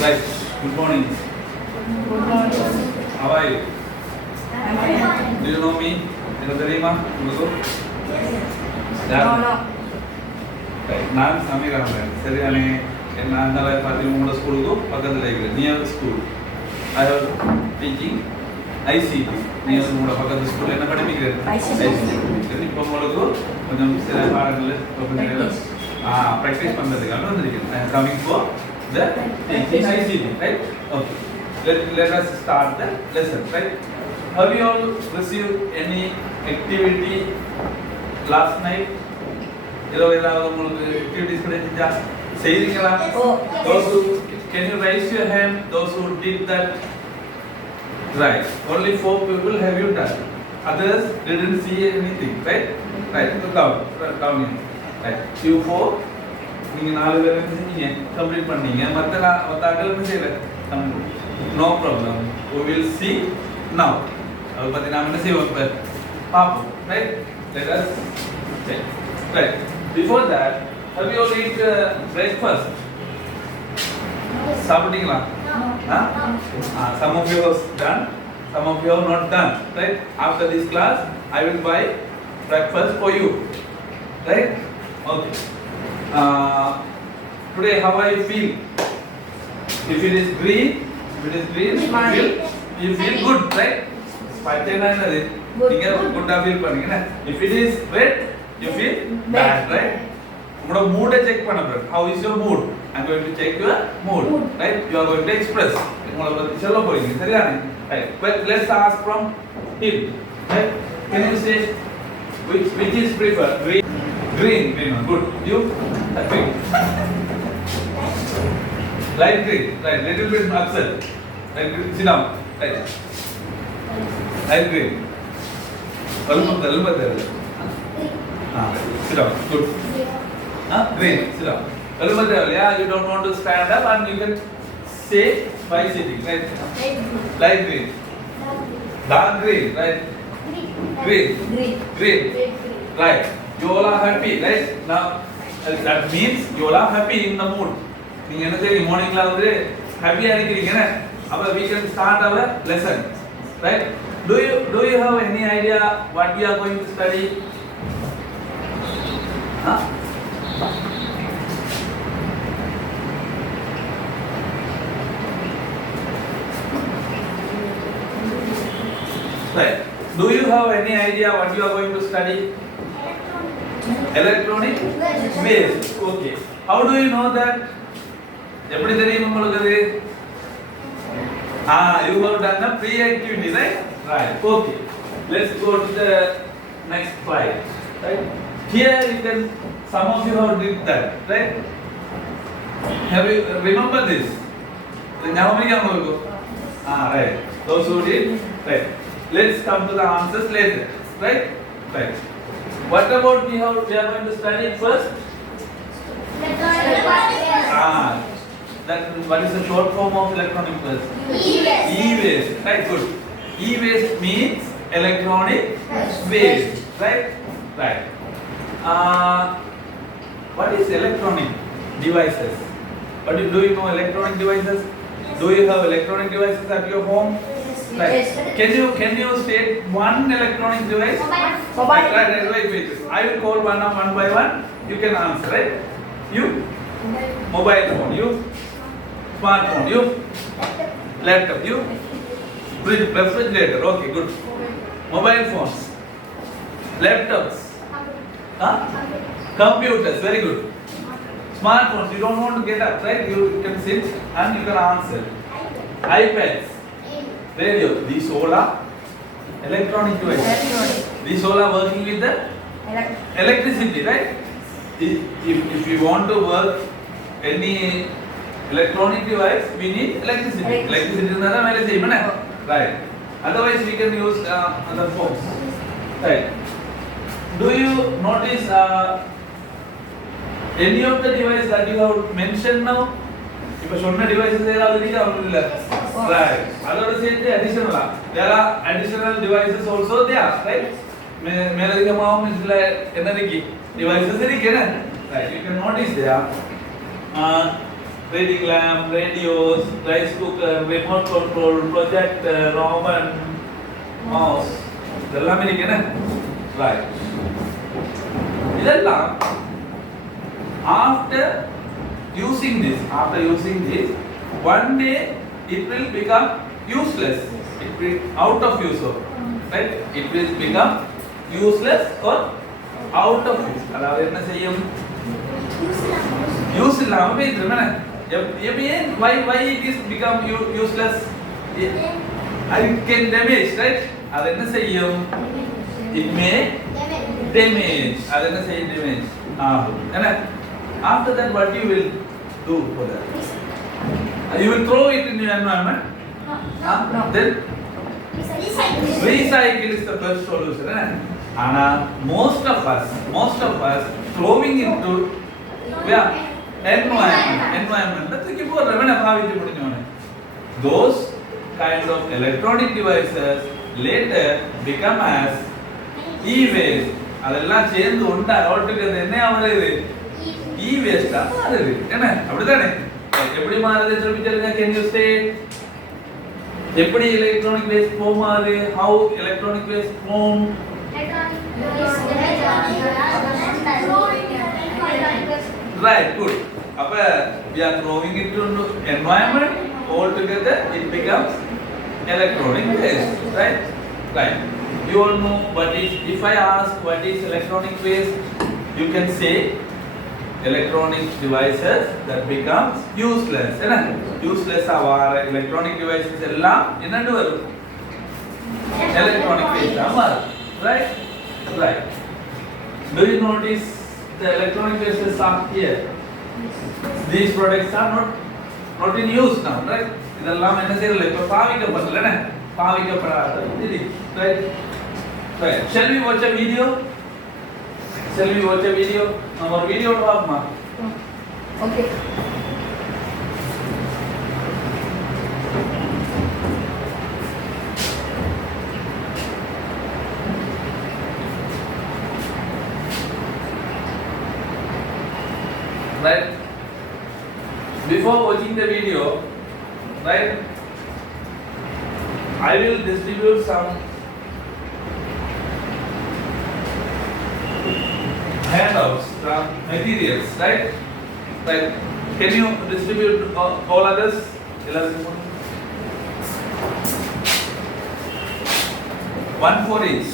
Right. Good morning. Good morning. How are you? Do you know me? என்ன தெரியுமா உங்களுக்கு? No. Right. நான் சமீரன். சரியானே நான் தான் பார்த்தீங்க உங்களோட ஸ்கூலுக்கு பக்கத்துல இருக்கிற near school. I have teaching ICT. Near உங்களோட பக்கத்து ஸ்கூல்ல என்ன படிக்கிறீங்க? ICT. இப்போ உங்களுக்கு கொஞ்சம் சில பாடங்கள் கொஞ்சம் practice பண்றதுக்காக வந்திருக்கேன். I am coming for the teaching ICT, right? Okay. Let us start the lesson, right? Have you all received any activity last night? ஏதாவது உங்களுக்கு activities கிடைச்சா செய்தீங்களா? Those who can you raise your hand? Those who did that, right? Only 4 people have you done. Others didn't see anything, right? Right. So down here. Right. You 4 நீங்க 4 பேர் என்ன செஞ்சீங்க? Complete பண்ணீங்க. மத்த ஆட்கள் என்ன செய்யல? No problem. We will see now. அத பத்தி நாம என்ன செய்வோம் இப்ப பாப்போம். Right? Let us check. Right. Before that, have you all eat breakfast? சாப்பிட்டீங்களா? Some of you have done, some of you have not done. Right? After this class, I will buy breakfast for you. Right? Okay. Today how I feel? If it is green, you feel good, right? Good feel பண்ணீங்க. If it is red, you feel bad, right? உங்களோட mood check பண்ண போறேன். How is your mood? I'm going to check your mood, right? You are going to express. உங்கள பத்தி சொல்ல போறீங்க. சரியானே? Right. But let's ask from him. Right? Can you say which is prefer? Green. Good. You? Green. Light green. Right. Little bit upset. Light green. Sit down. Right. Light green. Almost. Sit down. Good. Green. Sit down. Almost. Yeah. You don't want to stand up and you can say by sitting. Right. Light green. Dark green. Right. Green. Right. You all are happy, right? Now that means you all are happy in the mood. நீங்க என்ன செய்றீங்க மார்னிங்ல வந்து ஹேப்பியா இருக்கீங்கனா அப்ப we can start our lesson, right? Do you have any idea what we are going to study? Right. Do you have any idea what you are going to study? Electronic waves. Okay. How do you know that? எப்படி தெரியும் உங்களுக்கு? You have done the pre-activity, right? Right. Okay. Let's go to the next slide. Right? Here you can, some of you have did that, right? Have you remember this? Right. Those who did, right. Let's come to the answers later, right? Right. What about we are going to study first? That what is the short form of electronic waves? E-waves. Right, good. E-waves means electronic waves. Right? Right. What is electronic devices? Do you know electronic devices? Do you have electronic devices at your home? Right. Yes. Can you state one electronic device? Mobile. Right. Wait. I will call one by one. You can answer, right? You? Mobile phone. You? Smartphone. You? Laptop. You? Refrigerator. Okay, good. Mobile phones. Laptops. Computers. Very good. Smartphones. You don't want to get up, right? You can sit and you can answer. iPads. Radio. These all are electronic devices. These all are working with the electricity, right? If we want to work any electronic device, we need electricity. Electricity is another way, right? Otherwise, we can use other forms, right? Do you notice any of the devices that you have mentioned now? If you show devices, there are right. Other side additional. There are additional devices also there, right? Devices, right? You can notice there. reading lamp, radios, rice cooker, remote control, projector, oven, mouse. இதெல்லாம் இருக்குன்னு right. இதெல்லாம் after using this, one day it will become useless. It will out of use, right? It will become useless or out of use. அதாவது என்ன செய்யும்? Use இல்லாம போயிட்டு why it is become useless? It can damage, right? அது என்ன செய்யும்? It may damage. அது என்ன செய்யும்? Damage ஆகும். என்ன? After that, what you will do for that? You will throw it in your environment. No. Then recycle is the best solution. Ana most of us throwing into environment. Those kind of electronic devices later become as e-waste. அதெல்லாம் சேர்ந்து ஒன்றா ஓட்டுக்கிறது என்ன ஆகுது? e-waste ஆ மாறுது. என்ன அப்படிதானே? எப்படி மாறுது சொல்லி சொல்லுங்க. Can you say எப்படி electronic waste form ஆகுது? How electronic waste form? Right, good. அப்ப we are throwing it into environment, altogether it becomes electronic waste, right? Right. You all know what is, if I ask what is electronic waste, you can say electronic devices that becomes useless. என்ன? Useless Awara electronic devices எல்லாம் என்னன்னு வரும்? Electronic waste ஆ மாறும். Right? Right. Do you notice the electronic wastes are here? These products are not in use now, right? இதெல்லாம் என்ன செய்யல இப்ப பாவிக்கப்படல என்ன? பாவிக்கப்படாத இது. Right? Right. Shall we watch a video? நம்ம ஒரு வீடியோ பார்ப்போமா? Okay. Right? Before watching the video, right, I will distribute some handouts, some materials, right? Right. Can you distribute all others? One for each.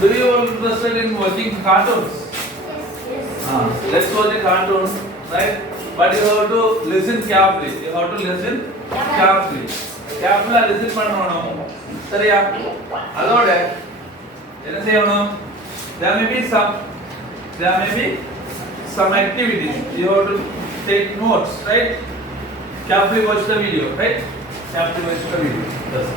Do you all interested in watching cartoons? Let's watch a cartoon, right? But you have to listen carefully. Carefully listen பண்ணனும். சரியா? அதோட என்ன செய்யணும்? There may be some activities. You have to take notes, right? Carefully watch the video, right? Carefully watch the video. Yes.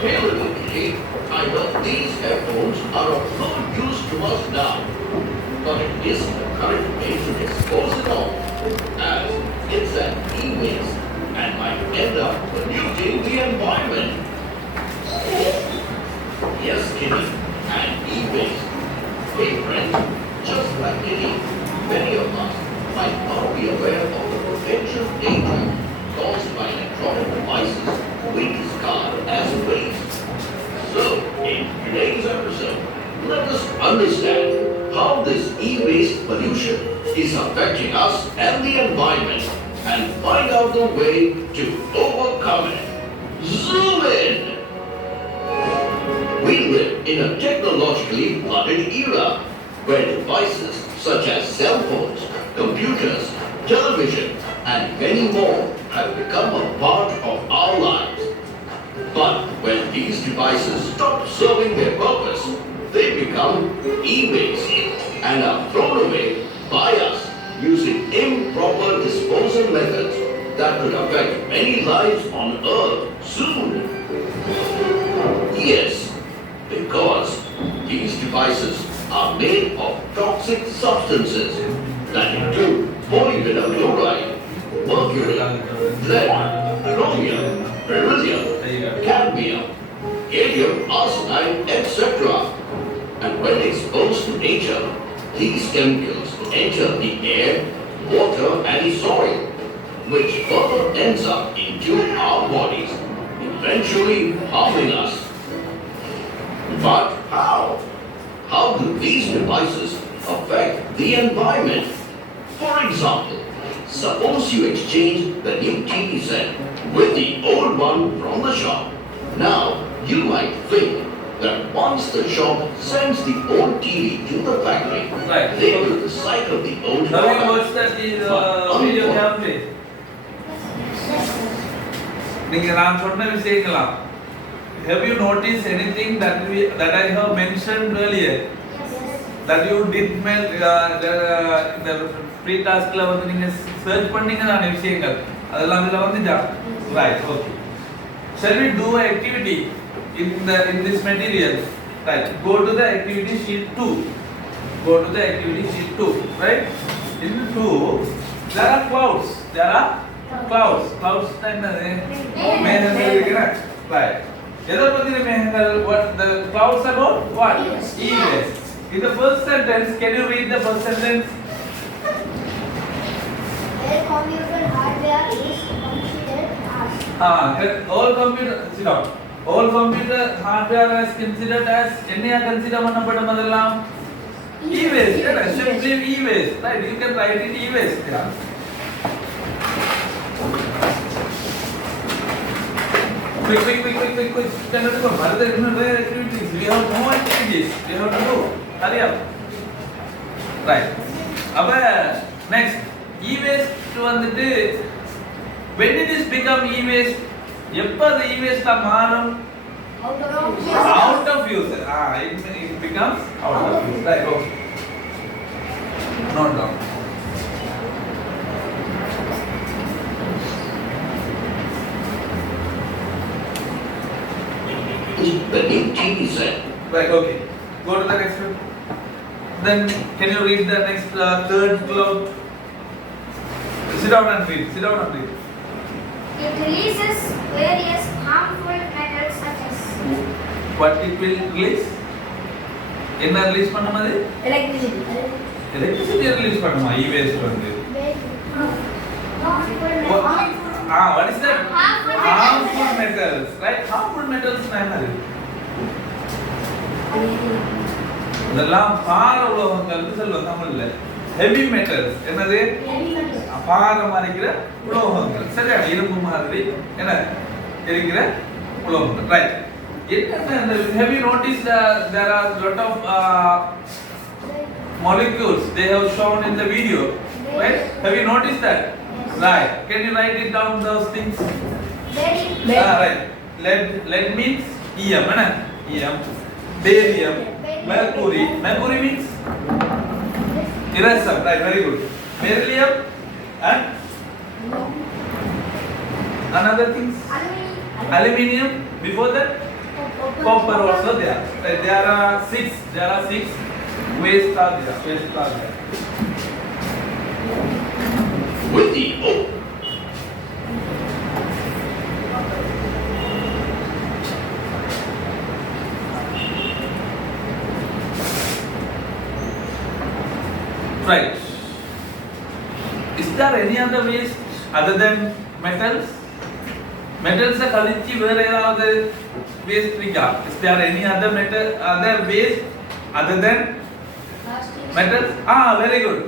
Hey little kitty, I know these headphones are of no use to us now, but it isn't the correct way to dispose it all, as it's an e-waste and might end up polluting the environment. Yes, kitty, an e-waste. Hey friend, just like kitty, many of us might not be aware of the potential danger caused by electronic devices we discard as waste. So, in today's episode, let us understand how this e-waste pollution is affecting us and the environment and find out the way to overcome it. Zoom in! We live in a technologically flooded era where devices such as cell phones, computers, television, and many more have become a part of our lives. But when these devices stop serving their purpose, they become e-waste. and are thrown away by us using improper disposal methods that could affect many lives on Earth soon. Yes, because these devices are made of toxic substances that include polyvinyl chloride, mercury, lead, chromium, beryllium, cadmium, gallium arsenide, etc. And when exposed to nature, these chemicals enter the air, water, and the soil, which further ends up into our bodies, eventually harming us. But how? How do these devices affect the environment? For example, suppose you exchange the new TV set with the old one from the shop. Now, you might think that once the shop sends the old TV to the factory, Right. they will recycle the old Have you product. watched that video campaign? நீங்க நான் சொன்ன விஷயங்களா? Have you noticed anything that I have mentioned earlier? That you did the free taskல வந்து நீங்க search பண்ணீங்க நான் விஷயங்கள் அதெல்லாம் இதுல வந்துச்சா? Right, okay. Shall we do an activity in this material? Right. Go to the activity sheet 2. Go to the activity sheet 2. Right? In 2, there are clouds. There are clouds. Clouds என்னது? மேகங்கள் இருக்குனா? Right. எதை பத்தின மேகங்கள்? What the clouds about? What? E-waste. In the first sentence, can you read the first sentence? Their computer hardware is considered as All computer sit down. All computer hardware is considered as என்னையா consider பண்ணப்படும் அதெல்லாம் e-waste. Yeah, simply e-waste. Right? You can write it e-waste. Yeah. Quick. Stand up. Further activities. We have more activities. We have to do. Hurry up. Right. அப்ப next e-waste வந்துட்டு when it is become e-waste எப்ப அது e-waste மாறும் out of use it becomes out of use. Right, okay. Note down. The new TV set. Right, okay. Go to the next one. Then can you read the next third cloud? Sit down and read. it releases various harmful metals such as What it will release? என்ன release பண்ணும் அது? electricity. Electricity release பண்ணுமா e-waste வந்து? What is that? Harmful metals. Right? Harmful metals என்னது? இதெல்லாம் பார உலோகங்கள்னு சொல்லுவோம் தமிழ்ல. Heavy metals. என்னது? பாரமா இருக்கிற உலோகங்கள். சரியா? இரும்பு மாதிரி என்ன இருக்கிற உலோகங்கள். Right. Have you noticed there are lot of molecules they have shown in the video? Right? Have you noticed that? Right. Can you write it down those things? Right. Lead means Em, na? Em. Barium, mercury. Mercury means iridium. Right. Very good. Beryllium and another things. Aluminium. Before that, copper also there. Right. There are six waste are there. With the Right. Is there any other waste other than metals? Metals are kalichi where other waste rika. Is there any other waste other than metals? Very good.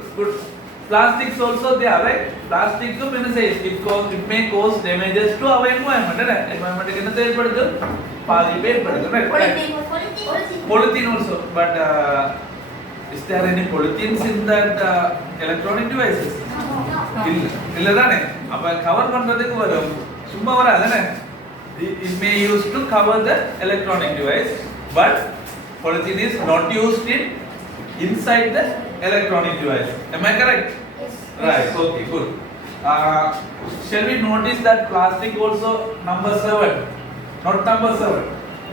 Plastics also there, right? Plastics it may cause damages to our environment. Environment is polythene also. But is there any polythenes in that electronic devices? இல்ல தானே அப்ப cover பண்றதுக்கு வரும் சும்மா வராதானே it may use to cover the electronic device but polythene is not used in inside the electronic device. Am I correct? Yes. Right. Okay. Good. Shall we notice that plastic also number 7, not number 7.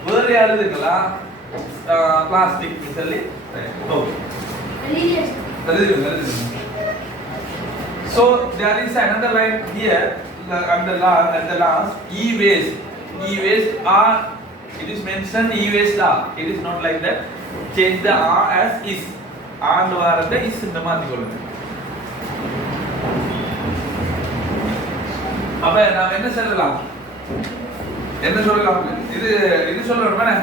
Where are the plastic usually? Right. Okay. So there is another line here at the last e-waste. E-waste are, it is mentioned e-waste are. It is not like that. Change the R as is. R and R is in the mathematical. அப்ப நாம என்ன சொல்லலாம் இது சொல்லணும் வேணா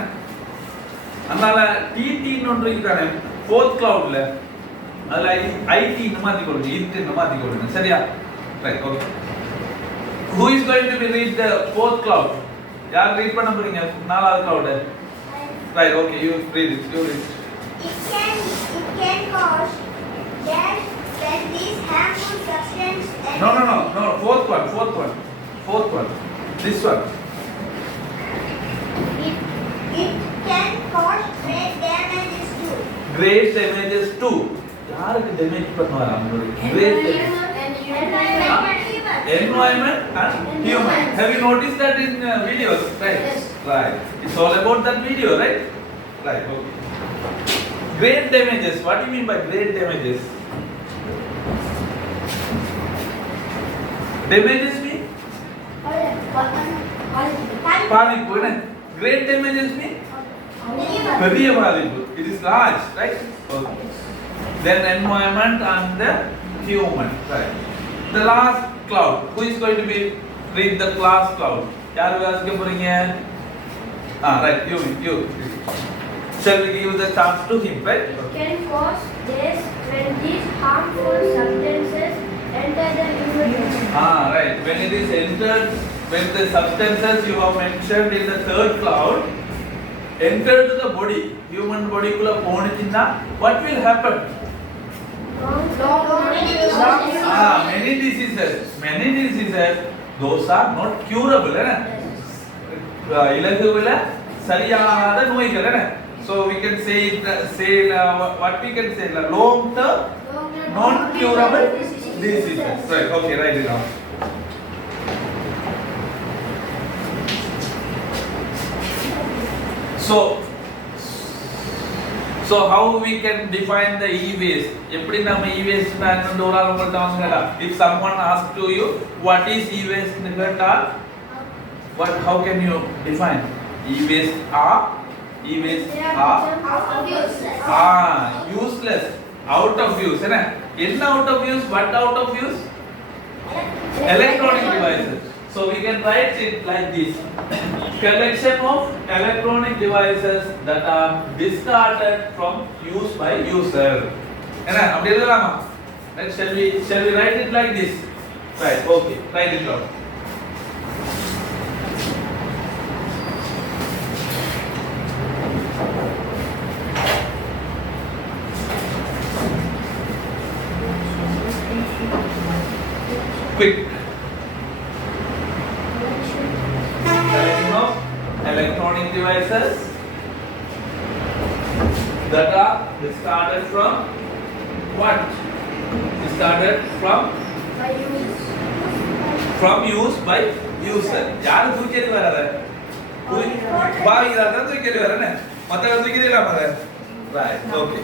அதனால TT ன்னு ஒன்று இருக்குதானே fourth cloudல அதுல IT ன்னு மாத்தி கொடுங்க IT ன்னு மாத்தி கொடுங்க சரியா right okay who is going to be read the fourth cloud யார் ரீட் பண்ண போறீங்க நாலாவது cloud right okay you read it It can cause death when these harmful substances no fourth one this one It can cause great damages too. great damages too யாருக்கு damage பண்ணுவாரா great environment and human have you noticed that in videos right Yes. right it's all about that video right right okay great damages what do you mean by great damages damages mean பாதிப்பு என்ன great damages mean பெரிய பாதிப்பு it is large right okay then environment and the human right the last cloud who is going to be read the class cloud யார் வாசிக்க போறீங்க right you shall we give the chance to him right Can cause death when these harmful substances enter the human body. right when it is entered when the substances you have mentioned in the third cloud enter to the body human body kula ponichina what will happen many diseases those are not curable ilaguvila sariyada noygal so we can say what we can say long term non curable diseases right okay write it down so how we can define the e-waste eppadi nama e-waste na ennu oral ungalta vangala if someone asks to you what is e-waste nu ketta how can you define e-waste are useless out of use enna out of use what out of use electronic devices so we can write it like this collection of electronic devices that are discarded from use by user enna appdi eludalama right shall we write it like this right okay write it down quick collection of electronic devices that are discarded from what discarded from use by user yaar thukeri varada baavi da thukeri varana matha thukeri lama right okay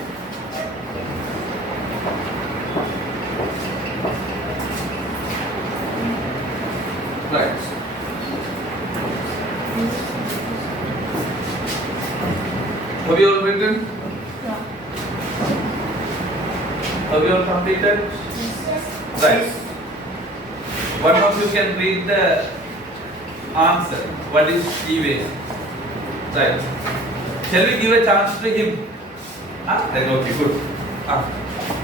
right have you all written have you all completed right one of you can read the answer what is e-waste right shall we give a chance to him right okay good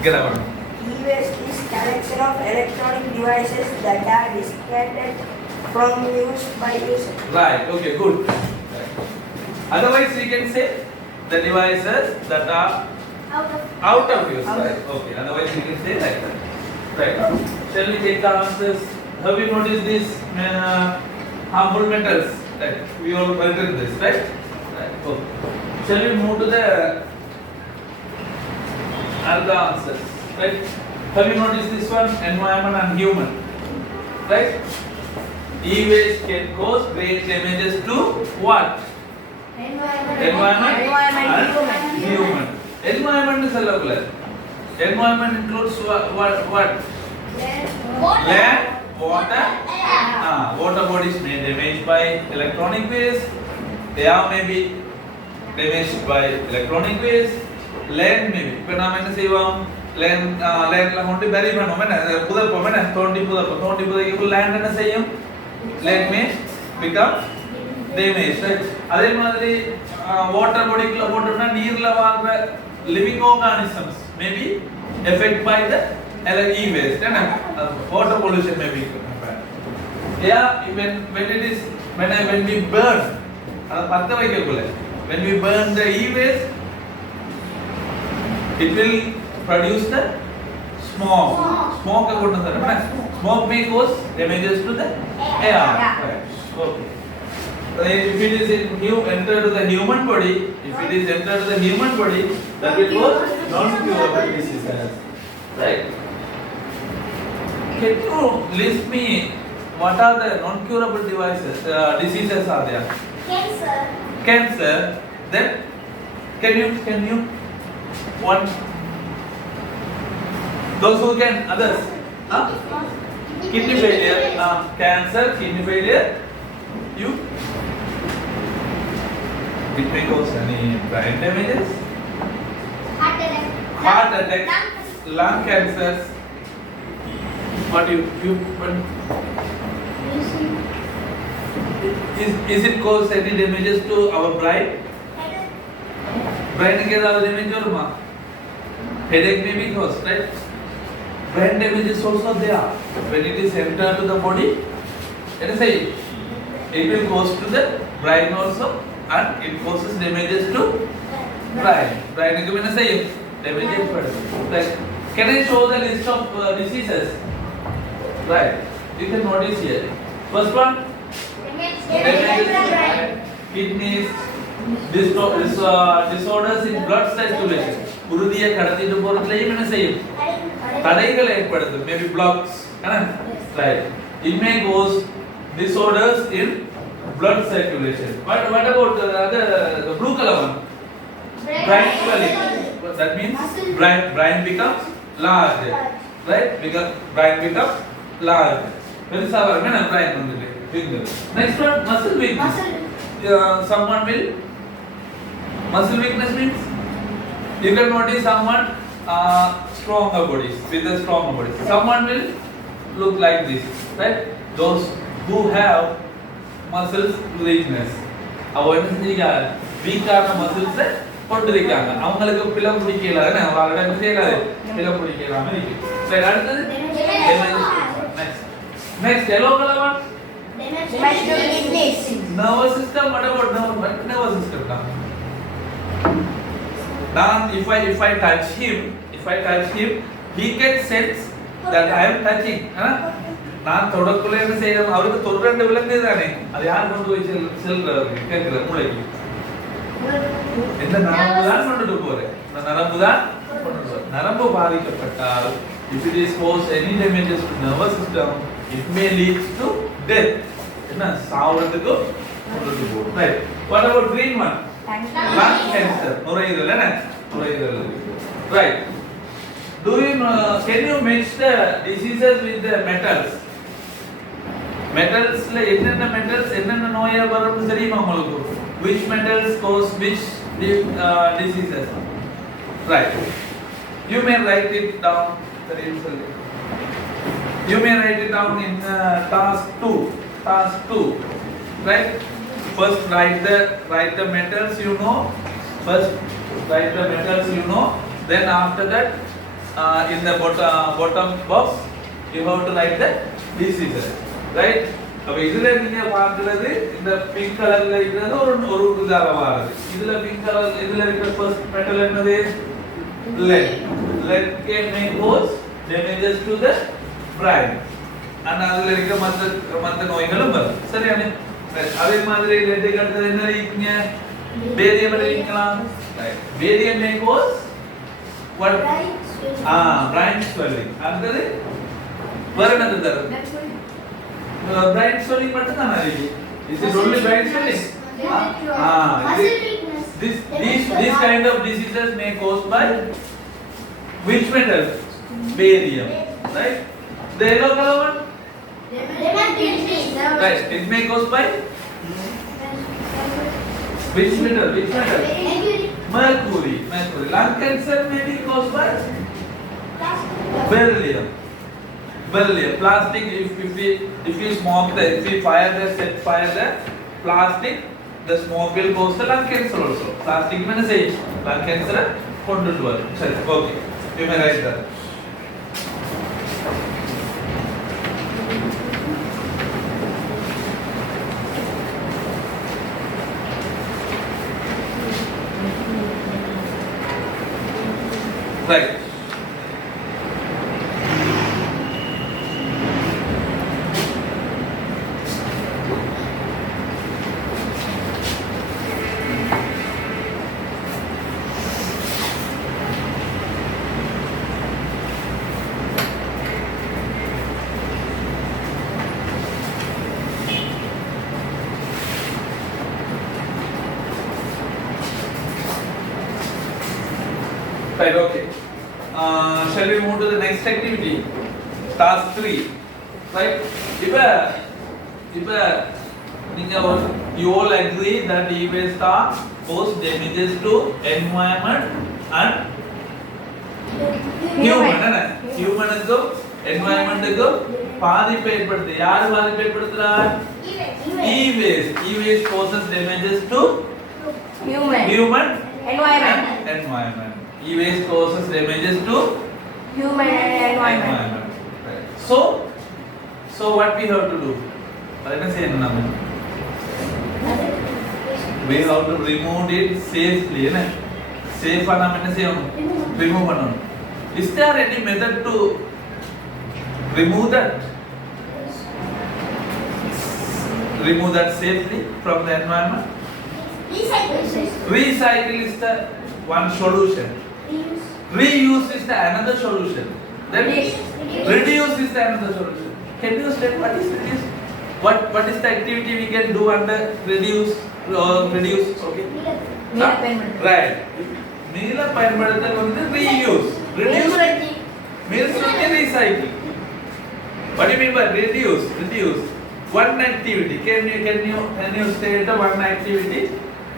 get on E-waste is collection of electronic devices that are discarded from use by user. right okay good right. Otherwise we can say the devices that are out of use right okay otherwise we can say like that right shall we take the answers have you noticed these harmful metals right we all written this right okay shall we move to the are the answers, right? Have you noticed this one? Environment and human, right? E-waste can cause great damages to what? Environment and human. Environment is allowable. Environment includes what? Land, water. Water bodies may be damaged by electronic waste. Air may be damaged by electronic waste. Land may be. இப்போ நாம என்ன செய்வோம்? landல கொண்டு bury பண்ணுவோம். என்ன புதைப்போம். என்ன தோண்டி புதைக்க land என்ன செய்யும்? Land may become damaged, right? அதே மாதிரி வாட்டர் பாடிக்குள்ள போட்டோம்னா நீர்ல வாழ்ற living organisms may be affected by the e-waste. Water pollution may be happen. Yeah, when we burn, when we burn the e-waste, it will produce the smoke. Smoke may cause damages to the air. Right. Okay. If it is entered to the human body, that will cause non-curable diseases. Right. Can you list me what are the non-curable diseases are there? Cancer. Then can you one those who can others? Kidney failure. Cancer, kidney failure. You. It may cause any brain damages. Heart attack. Lung cancers. What is it cause any damages to our brain? Brain ke zyada damage varuma. Headache may be caused, right? Brain damage is also there. When it is entered to the body, it will cause to the brain also, and it causes damages to brain. Brain ku mena say damages right? Can I show the list of diseases? Right. You can notice here. First one, kidneys, disorders in blood circulation. Urudiya kadatittu porathlayum enna seyyum? Tadaigal erpaduthu, maybe blocks, right? It may cause disorders in blood circulation. What about the blue color one? Brain swelling. That means brain becomes large, right? Brain becomes large. Very savara mena brain vandile. Next one, muscle weakness. Someone will muscle weakness means you can notice someone stronger bodies with a stronger body. Someone will look like this, right? Those who have muscles weakness. Avoid weak muscles கொண்டிருக்காங்க. அவங்களுக்கு PM பிடிக்கல அவங்களோட என்ன செய்யறாரு? PM பிடிக்கலாம இருக்கு. சரி அடுத்து next yellow color one. Nervous system. What about nervous system? Now if I touch him, he can sense that I am touching. நான் தொடக்குள்ள என்ன செய்யணும்? அவருக்கு தொடுறண்டு விலங்கு தானே. அது யார் கொண்டு போய் செல்றாரு? கேக்குற மூளைக்கு. இந்த நரம்பு தான் கொண்டு போறேன். இந்த நரம்பு தான் கொண்டு போறேன். நரம்பு பாதிக்கப்பட்டால் if it is cause any damages to nervous system, it may lead to death. என்ன சாவறதுக்கு கொண்டு போகும். Right. What about green one? Lung cancer. நுரையீரல் என்ன? நுரையீரல். Right. Can you match the diseases with the metals? Metals என்னென்ன metals என்னென்ன நோயா வரும்னு தெரியுமா உங்களுக்கு? Which metals cause which diseases? Right. You may write it down. You may write it down in task 2. Right. First write the metals you know. Then after that in the bottom box you have to write the diseases. Right. அப்ப இதுல நீங்க பார்க்கிறது இந்த pink கலர்ல இருக்கிறது ஒரு இதாக வருது. இதுல பிங்க் கலர் இதுல இருக்கிற ஃபர்ஸ்ட் மெட்டல் என்னது? lead. Lead can cause damages to the brain. and அதுல இருக்கிற மத்த நோய்களும் வரும். சரியானே? அதே மாதிரி lead அடுத்தது என்ன இருக்கீங்க? பேரியம் இருக்கலாம். Barium may cause what Bright swelling. bright swelling அடுத்தது வேற என்னது தரும் bright swelling மட்டும் தான் அறிவு is it only bright swelling Muscle weakness. this kind of diseases may caused by which metal barium right the yellow color one right it may caused by which metal mercury lung cancer may be caused by beryllium plastic if we smoke the if we set fire the plastic the smoke will cause the lung cancer also plastic means say lung cancer kondu varum sari okay you may write that right right okay shall we move to the next activity task 3 right ipa ninga you all agree that e-waste are cause damages to environment and human க்கு environment க்கு பாதிப்பு ஏற்படுது யார் பாதிப்பு ஏற்படுத்துறார் e-waste causes damages to human environment e-waste causes damages to Human and environment. Right. So what we have to do? We have to remove it safely. Safe remove it. Is there any method to remove that? Remove that safely from the environment? Recycle is the one solution. Reuse is the another solution. Then reduce is the another solution. Can you state what is reduce? What is the activity we can do under reduce? Okay. Right. Meela பயன்படுத்தல் வந்து reuse. Reduce means we can recycle. What do you mean by reduce? One activity. Can you state the one activity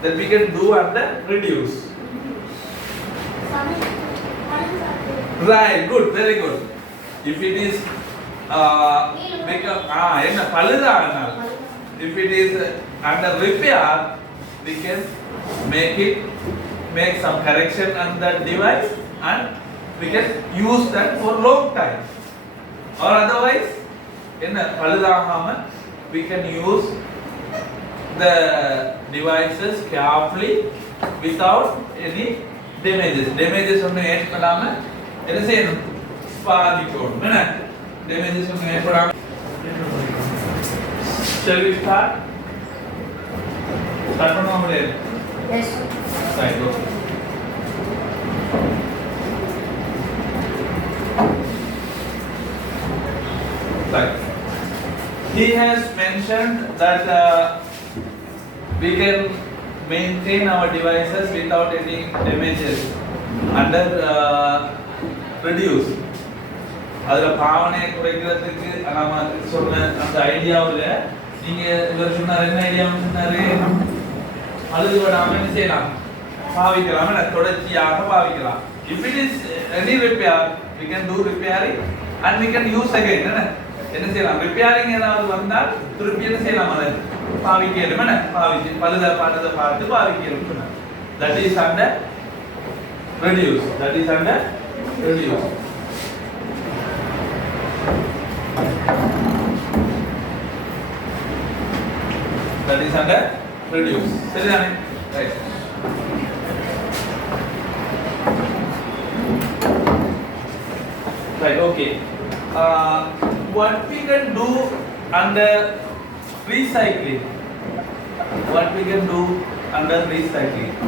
that we can do under reduce? Right, good, very good. If it is if it is under repair, we can make some correction on that device and we can use that for long time. Or otherwise, we can use the devices carefully without any damages ஒன்னு ஏற்படாம என்ன செய்யணும் பாதிக்கணும் என்ன damages ஒன்னு ஏற்படாம shall we start பண்ணுவோம் அப்படியே Yes. right go right he has mentioned that we can maintain our devices without any damages under reduce அதுல பாவனையை குறைக்கிறதுக்கு நாம சொன்ன அந்த ஐடியாவுல நீங்க இவர் சொன்னார் என்ன ஐடியா சொன்னாரு அழுது விடாம என்ன செய்யலாம் பாவிக்கலாம் தொடர்ச்சியாக பாவிக்கலாம் if it is any repair we can do repairing and we can use again என்ன செய்யலாம் ரிப்பேரிங் ஏதாவது வந்தால் திருப்பி என்ன செய்யலாம் அதை பாவிக்கலாம் பாவிச்சு பழுத பார்த்து பாவிக்கலாம் சொன்னார் that is under reduce that is under reduce சரிதானே right right okay what we can do under recycling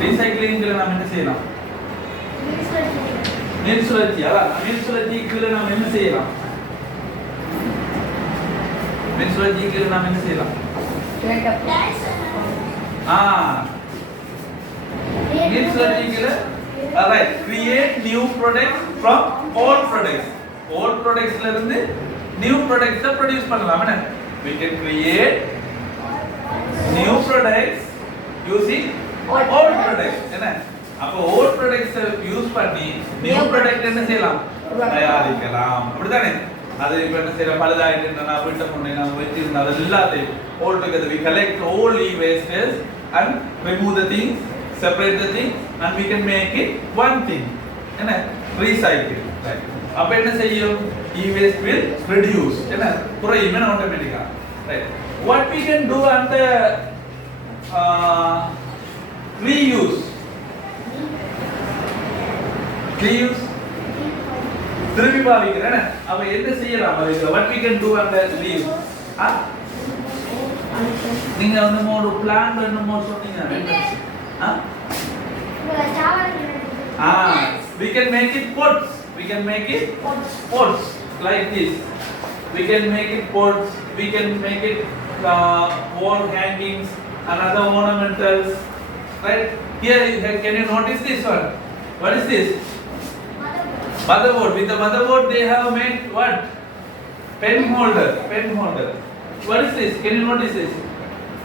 recycling ல நாம என்ன செய்யலாம் மின் சுழற்சி அதான் மின் சுழற்சி கீழே நாம் என்ன செய்யலாம் மின் சுழற்சி கீழே நாம் என்ன செய்யலாம் மின் சுழற்சி கீழே alright create new products from old products ல இருந்து new products produce பண்ணலாம் என்ன we can create new products using old products என்ன அப்ப old products யூஸ் பண்ணி new product என்ன செய்யலாம் தயாரிக்கலாம் அப்படிதானே அது இப்ப என்ன செய்யற பழுதாயிட்டு நான் வீட்டை கொண்டு நான் வெச்சிருந்தா அது எல்லாத்தையும் all together we collect all e-wastes and remove the things separate the things and we can make it one thing என்ன recycle right அப்ப என்ன செய்யும் e-waste will reduce என்ன குறையும் என்ன ஆட்டோமேட்டிக்கா right what we can do under reuse திருப்பி பாவிக்கிறேன் அப்ப என்ன செய்யலாம் what we can do under reuse நீங்க வந்து ஒரு பிளான் என்னமோ சொன்னீங்க we can make it pots like this we can make it pots we can make it wall hangings and other ornamentals right here can you notice this one what is this motherboard with the motherboard they have made what pen holder what is this can you notice this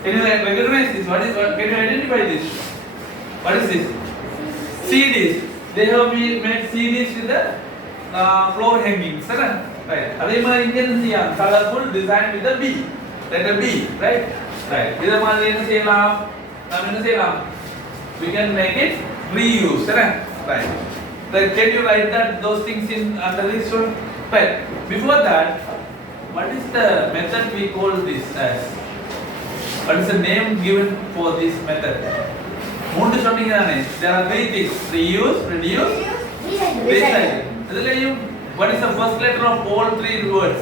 can you recognize this what can you identify this what is this CDs they have made CDs with the floor hangings right adhe mari inga enna seiyam colorful design with the B letter B right idha mari enna seyalam nam enna seyalam we can make it reuse right then can you write that those things in under this one right before that what is the method we call this as what is the name given for this method மூன்று சொன்னீங்க தானே there are three things reuse reduce recycle இதுலயும் what is the first letter of all three words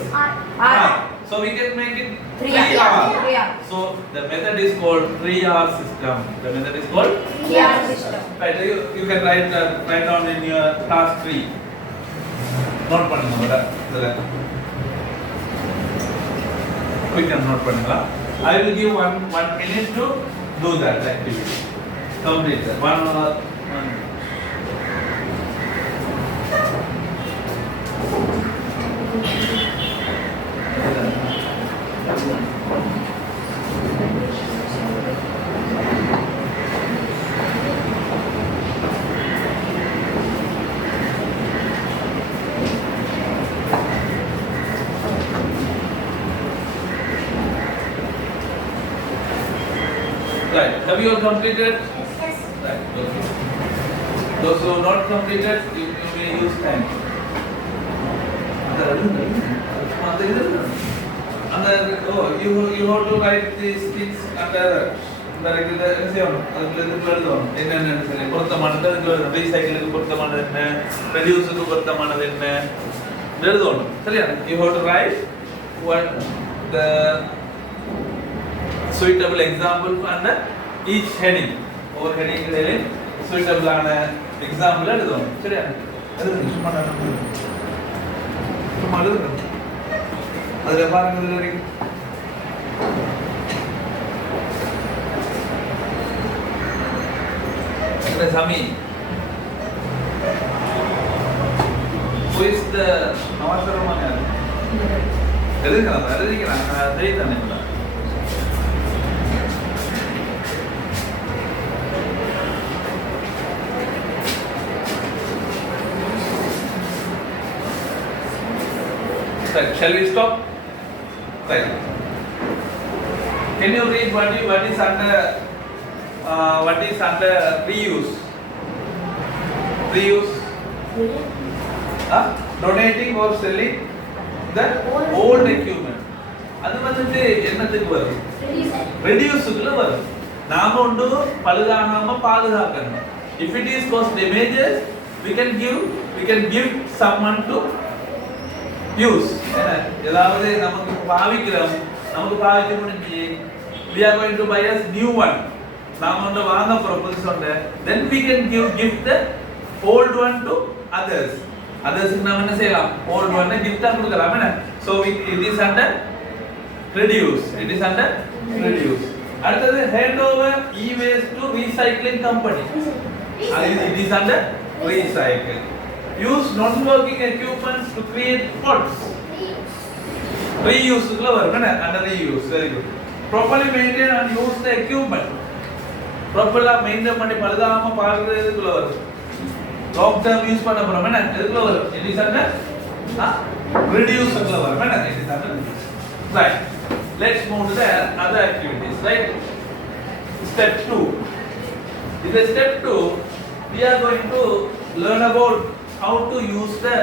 R so we can make it 3R so the method is called 3R system right you can write down in your class 3 note பண்ணுங்க இதுல quick note பண்ணுங்க I will give one minute to do that activity complete that one right have you all completed Yes. right okay those who not completed you may use time under oh you have to write these things under regular எழுதணும் என்னென்ன சரி பொருத்தமானது ரீசைக்கிளுக்கு பொருத்தமானது என்ன ரெடியூஸுக்கு பொருத்தமானது என்ன எழுதணும் சரியா you have to write what the suitable example under each heading or heading ல suitable ஆன example எழுதணும் சரியா எழுதுங்க சும்மா எழுதுங்க அதுல பாருங்க இதுல இருக்கு இந்த சமி who is the அவசரமான யாரு எழுதிக்கலாம் தெரியுதானே Right. Shall we stop? Right. Can you read what is under reuse? Reuse. Donating or selling the old equipment. அது வந்து என்னத்துக்கு வரும்? Reduceக்குள்ள வரும். நாம ஒன்று பழுதாகாம பாதுகாக்கணும். If it is cause damages, we can give someone to use ஏதாவது நமக்கு பாவிக்கிறோம் நமக்கு பாவிக்க முடிஞ்சு we are going to buy a new one நாம வாங்க போறோம் புதுசா then we can give the old one to others அதர்ஸ்க்கு நாம என்ன செய்யலாம் ஓல்ட் ஒன்னை gift ஆ கொடுக்கலாம் என்ன so it is under reduce அடுத்தது hand over e-waste to recycling company it is under recycle use non working equipments to create pots reuse க்குள்ள வரும் என்ன under reuse very good properly maintain and use the equipment properly maintain பண்ணி பழுதாகாம பாக்குறதுக்குள்ள வரும் long term use பண்ண போறோம் என்ன எதுக்குள்ள வரும் it is under reduce க்குள்ள வரும் என்ன it is under right let's move to the other activities right step 2 in the step 2 we are going to learn about how to use the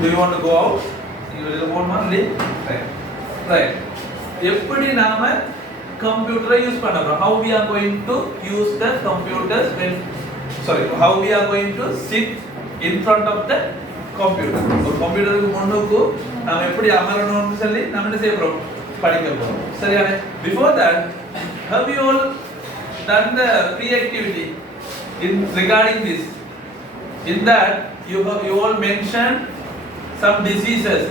do you want to go out you will go only right எப்படி நாம கம்ப்யூட்டரை use பண்ண போறோம் how we are going to use the computers when how we are going to sit in front of the computer ஒரு கம்ப்யூட்டருக்கு முன்னுக்கு நாம எப்படி அமரணும்னு சொல்லி நாம என்ன செய்ய போறோம் படிக்க போறோம் சரியானே before that have you all done the pre-activity in regarding this in that you all mentioned some diseases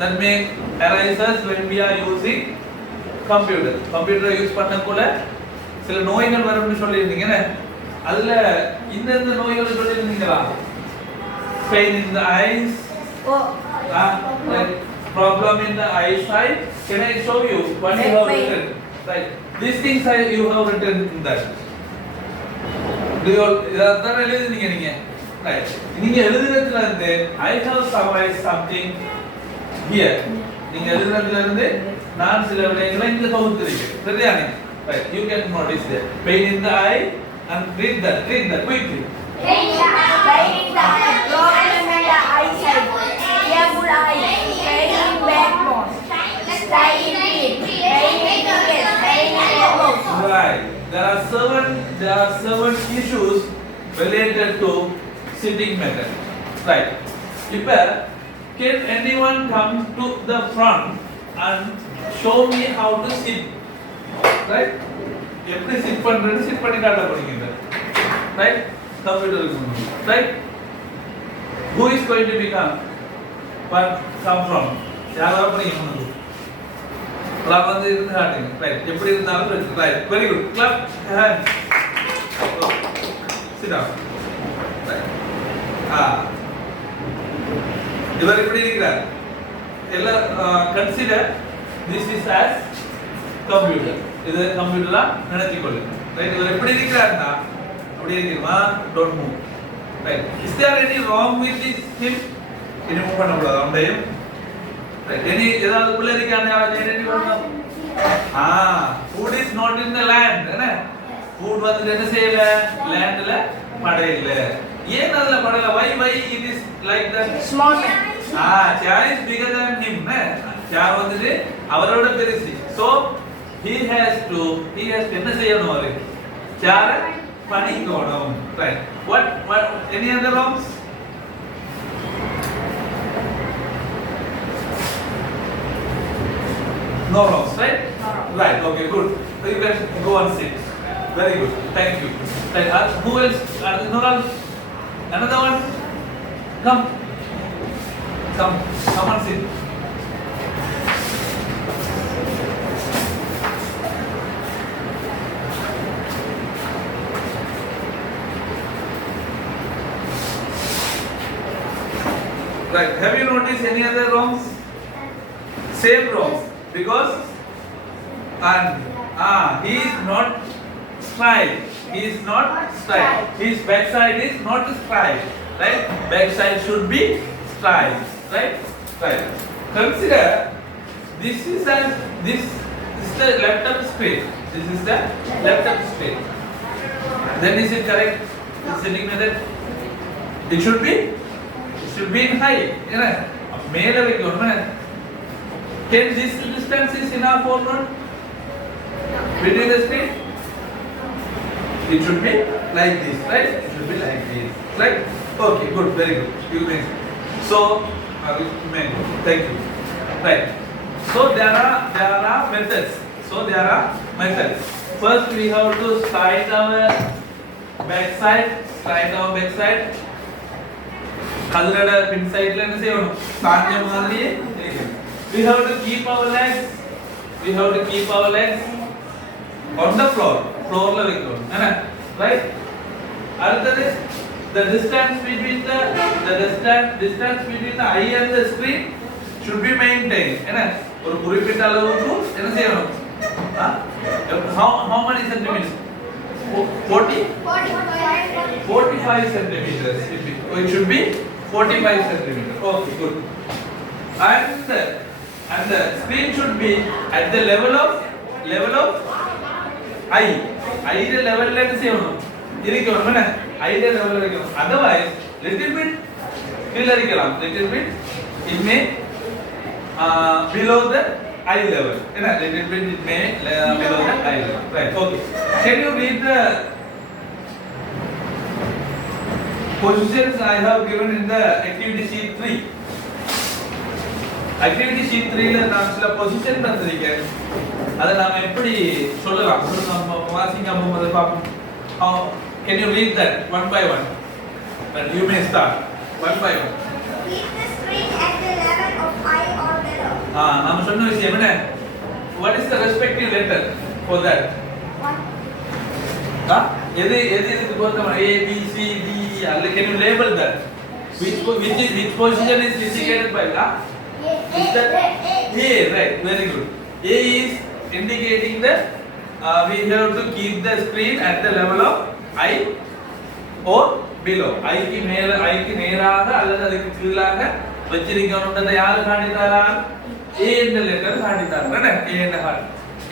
that may arise when we are using computer use பண்ணக்குள்ள சில நோய்கள் வரும்னு சொல்லிருந்தீங்கனே அதுல இந்த நோய்கள் சொல்லிருந்தீங்களா pain in the eyes like problem in the eyesight can I show you what you have written right these things you have written in that do you all இதெல்லாம் எழுதினீங்க நீங்க right நீங்க எழுதுறதுல இருந்து I have summarized something here நீங்க எழுதுறதுல இருந்து நான் சில விடயங்களை இங்க தொகுத்திருக்கேன் சரியானே right you can notice that pain in the eye and read that quickly Pain in the eye, problem in the eyesight, tearful eye, pain in backbone, pain in feet, pain in fingers, pain in elbows. right there are seven issues related to sitting method right இப்ப can anyone come to the front and show me how to sit right எப்படி sit பண்றது sit பண்ணி காட்ட போறீங்க right computer right who is going to become come from யாரா போறீங்க முன்னாடி clap வந்து இருந்து காட்டுங்க right எப்படி இருந்தாலும் right very good clap hand sit down right இவர் எப்படி இருக்கிறார் எல்லாம் consider this is as computer இது கம்ப்யூட்டரா நினைச்சுக்கொள்ளுங்க ரைட் இவர் எப்படி இருக்கிறார்னா அப்படியே இருக்குமா don't move right is there any wrong with this him இனி மூவ் பண்ண கூடாது அவனையும் ரைட் இனி ஏதாவது உள்ள இருக்கானே யாராவது ஐடென்டி பண்ணணும் food is not in the land என்ன food வந்து என்ன செய்யல லேண்ட்ல படையல ஏன் அதுல படையல why it is like that Small man. chair is bigger than him chair வந்து அவரோட பெருசு so he has to என்ன செய்யணும் அவரு chair பணிக்கணும் right what any other wrongs no wrongs right right okay good so you can go and sit very good thank you right who else another one come and sit right have you noticed any other wrongs same wrongs because and he is not straight his backside is not straight right backside should be straight right consider this is the laptop screen then is it correct the sitting method it should be in height மேல வைக்கணும் can this distance is enough or not between the screen it should be like this right it should be like this right okay good very good you may so thank you right so there are methods first we have to slide our backside கதிரோட பின் சைடுல என்ன செய்யணும் சாஞ்ச மாதிரியே இருக்கணும். We have to keep our legs on the floorல வைக்கணும் என்ன right. அடுத்தது the distance between the eye and the screen should be maintained என்ன ஒரு குறிப்பிட்ட அளவுக்கு என்ன செய்யணும் how many centimeters 45 centimeters it should be 45 centimeters. Okay, good. And the screen should be at the level of eye level la enna seyanum irikkanum enna eye level la irikkanum. Otherwise little bit little bit it may below the eye level enna little bit it may below the eye level, right. Okay, can you read the positions I have given in the activity sheet 3? Activity sheet 3 ல நான் சில position தந்திருக்கேன். அத நாம எப்படி சொல்லலாம் நம்ம வாசிங்க போகும்போது பாப்போம். How can you read that one by one? And you may start one by one. Keep the screen at the level of eye or below. நாம சொன்ன விஷயம் என்ன? What is the respective letter for that? எது இதுக்கு பொருத்தமா A B C D அல்ல can you label that? Which position is indicated by is that A, right? Very good. A is indicating that we have to keep the screen at the level of eye or below. Eye ki நேராக அல்லது அதுக்கு கீழாக வச்சிருக்கணும்ன்றதை யாரு காட்டிட்டாரா? A என்ற letter காட்டிட்டார். என்ன? A என்ற heart.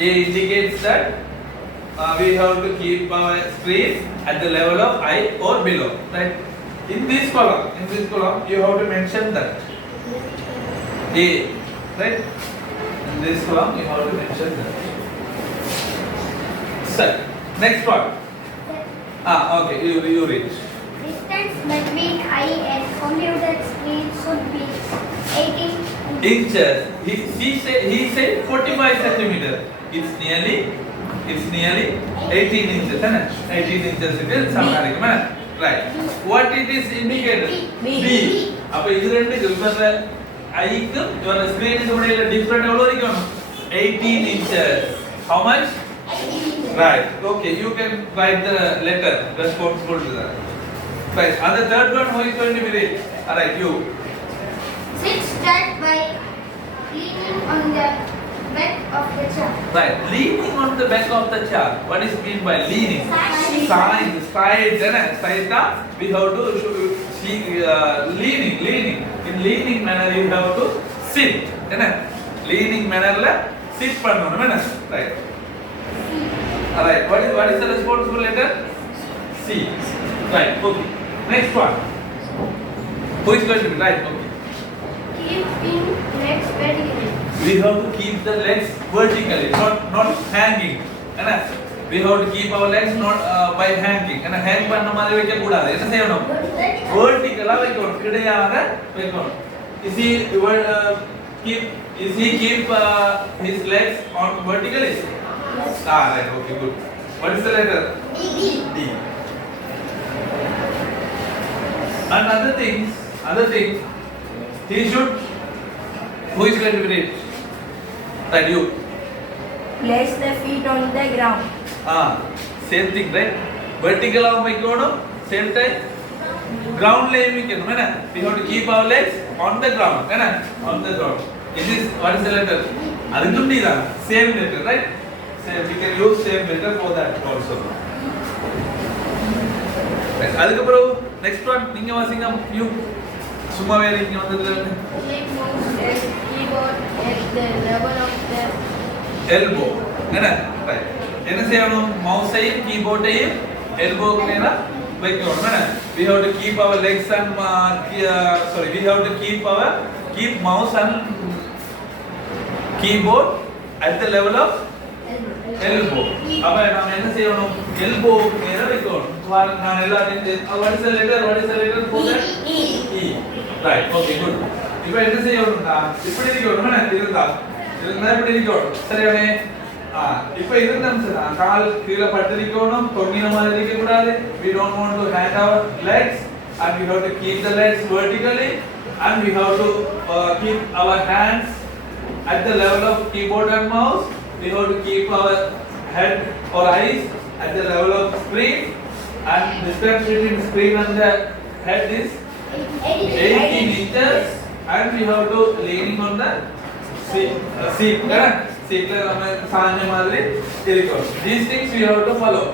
A indicates that we have to keep our screen at the level of eye or below, right? In this column you have to mention that A, right? In this column you have to mention that. So, next one. Okay, you read. Distance between eye and computer screen should be 18 inches. He said 45 centimeter. It's nearly 18 inches, isn't it? 18 inches it is something, right? What it is indicated? B. அப்ப இது ரெண்டு இவர ஐக்கு இவர ஸ்கிரீனுக்கு இடையில different எவ்வளவு இருக்கும்? 18 inches. How much? 18 inches. Right. Okay, you can write the letter responsible to that. Right. And the third one, who is going to be read? All right, you. Sit straight by leaning on the back of the chair. Right. Leaning on the back of the chair. What is mean by leaning? Side. Side. Side. We have to see leaning. In leaning manner, you have to sit. Leaning manner la sit பண்ணனும் என்ன? Right. All right. What is the responsible letter? C. Right. Okay. Next one. Who is going to be right? Okay. Keeping legs vertically. We have to keep the legs vertically, not hanging. We have to keep our legs not by hanging. Hang பண்ண மாதிரி வைக்க கூடாது. என்ன செய்யணும்? Vertically வைக்கணும். கிடையாக வைக்கணும். Is he keep his legs on vertically? Yes. Right. Okay. Good. What is the letter? D. And other things. He should. Who is going to be read? That you. Place the feet on the ground. Same thing, right? Vertical ஆக வைக்கணும். Same time ground ல வைக்கணும். என்ன? We have to keep our legs on the ground. என்ன? On the ground. What is the letter? அதுக்கும் D தான். Same letter, right? Same. We can use same letter for that also. Right. அதுக்கு அப்புறம் next one நீங்க வாசிங்க. You சும்மாவே நீங்க வந்ததுல Keep mouse and keyboard at the level of the elbow. என்ன? Right. என்ன செய்யணும்? மவுஸையும் கீபோர்டையும் எல்போக்கு நேரா வைக்கணும். என்ன? We have to keep our legs and we have to keep mouse and keyboard at the level of elbow. அப்ப நாம என்ன செய்யணும்? elbow நேரா வைக்கணும். நான் எல்லாத்தையும் what is the letter for that? E. Right. Okay, good. இப்போ என்ன செய்யணும்னா இப்படி இருக்கணும். என்ன? இருந்தா இப்படி இருக்கணும். சரியானே? இப்போ இருந்தோம்னா கால் கீழே பட்டிருக்கணும். தொங்கின மாதிரி இருக்க கூடாது. We don't want to hang our legs and we have to keep the legs vertically, and we have to keep our hands at the level of keyboard and mouse. We have to keep our head or eyes at the level of screen, and distance between screen and the head is 18 inches, and we have to leaning on the seat. Seat these things we have to follow.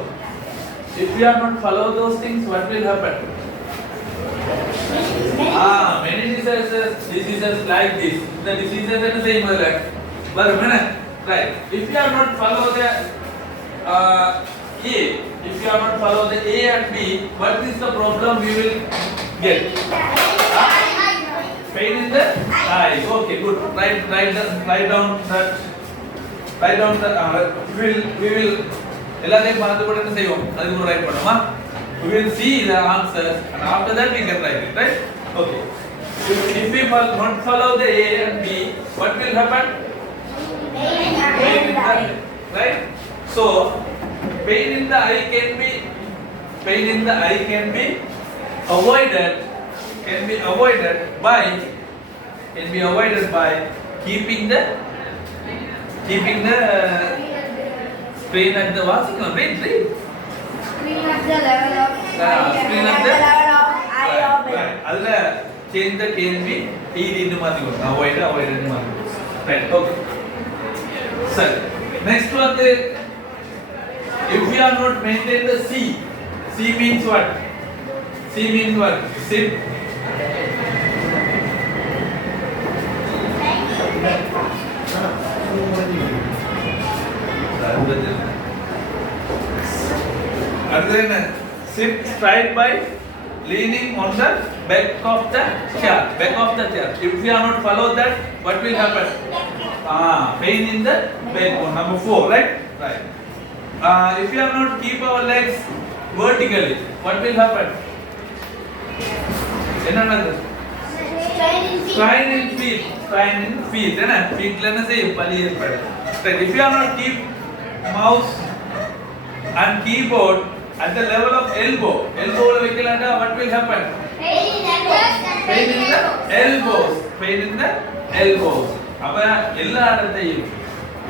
If we are not follow those things, what will happen? Many diseases like this. The diseases are the same like. But right. If you are not follow the if you are not follow the A and B, what is the problem we will get? Pain in the eye. Okay, good. Write down that. Write down the. We will. எல்லாத்தையும் பார்த்து போட்டு செய்வோம். அதுக்கு right பண்ணுமா? We will see the answers, and after that we can write it, right? Okay. If we not follow the A and B, what will happen? Pain in the eye. Right? So pain in the eye can be avoided by keeping the screen at the read. Screen at the level of eye of adla change the can be ed nu mathikonu avoid nu mathikonu. Right, okay. Sir, next one, if we are not maintain the C means what? Sit. And then sit straight by leaning on the back of the chair. If we are not follow that, what will happen? Pain in the backbone. Number 4, right? Right. If we are not keep our legs vertically, what will happen? Strain in feet. Feet lana say pali erpadu. Right. If you are not keep mouse and keyboard at the level of elbow vekkilanda, what will happen? Pain in the elbows. Appa ella adathayum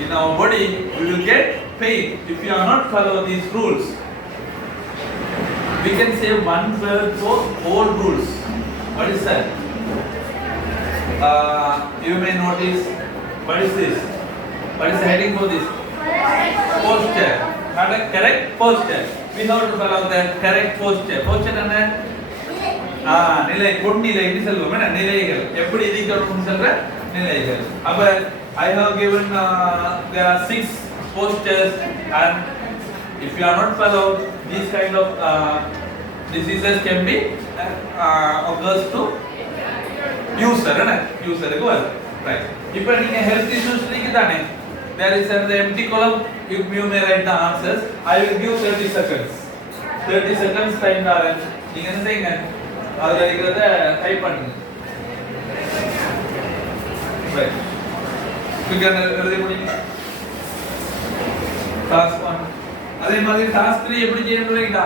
in our body we will get pain if you are not follow these rules. We can say one word for all rules. What is that? You may notice, what is this? What is the heading for this? Posture. Not a correct posture. We have to follow the correct posture. Posture enna? Nilai, good nilai nu solvom enna nilaigal. Eppadi irikkanum solra nilaigal. Appa I have given there are 6 postures, and if you are not follow these kind of diseases can be occurs to user க்கு வரும். Right. இப்போ நீங்க health issues இருக்கதானே, there is an empty column, you may write the answers. I will give 30 seconds time தரேன். நீங்க என்ன செய்யுங்க, அதுல இருக்கிறத டைப் பண்ணுங்க. Right. Quick எழுதி முடிங்க. Task 1. அதே மாதிரி task 3 எப்படி செய்யணும்னா,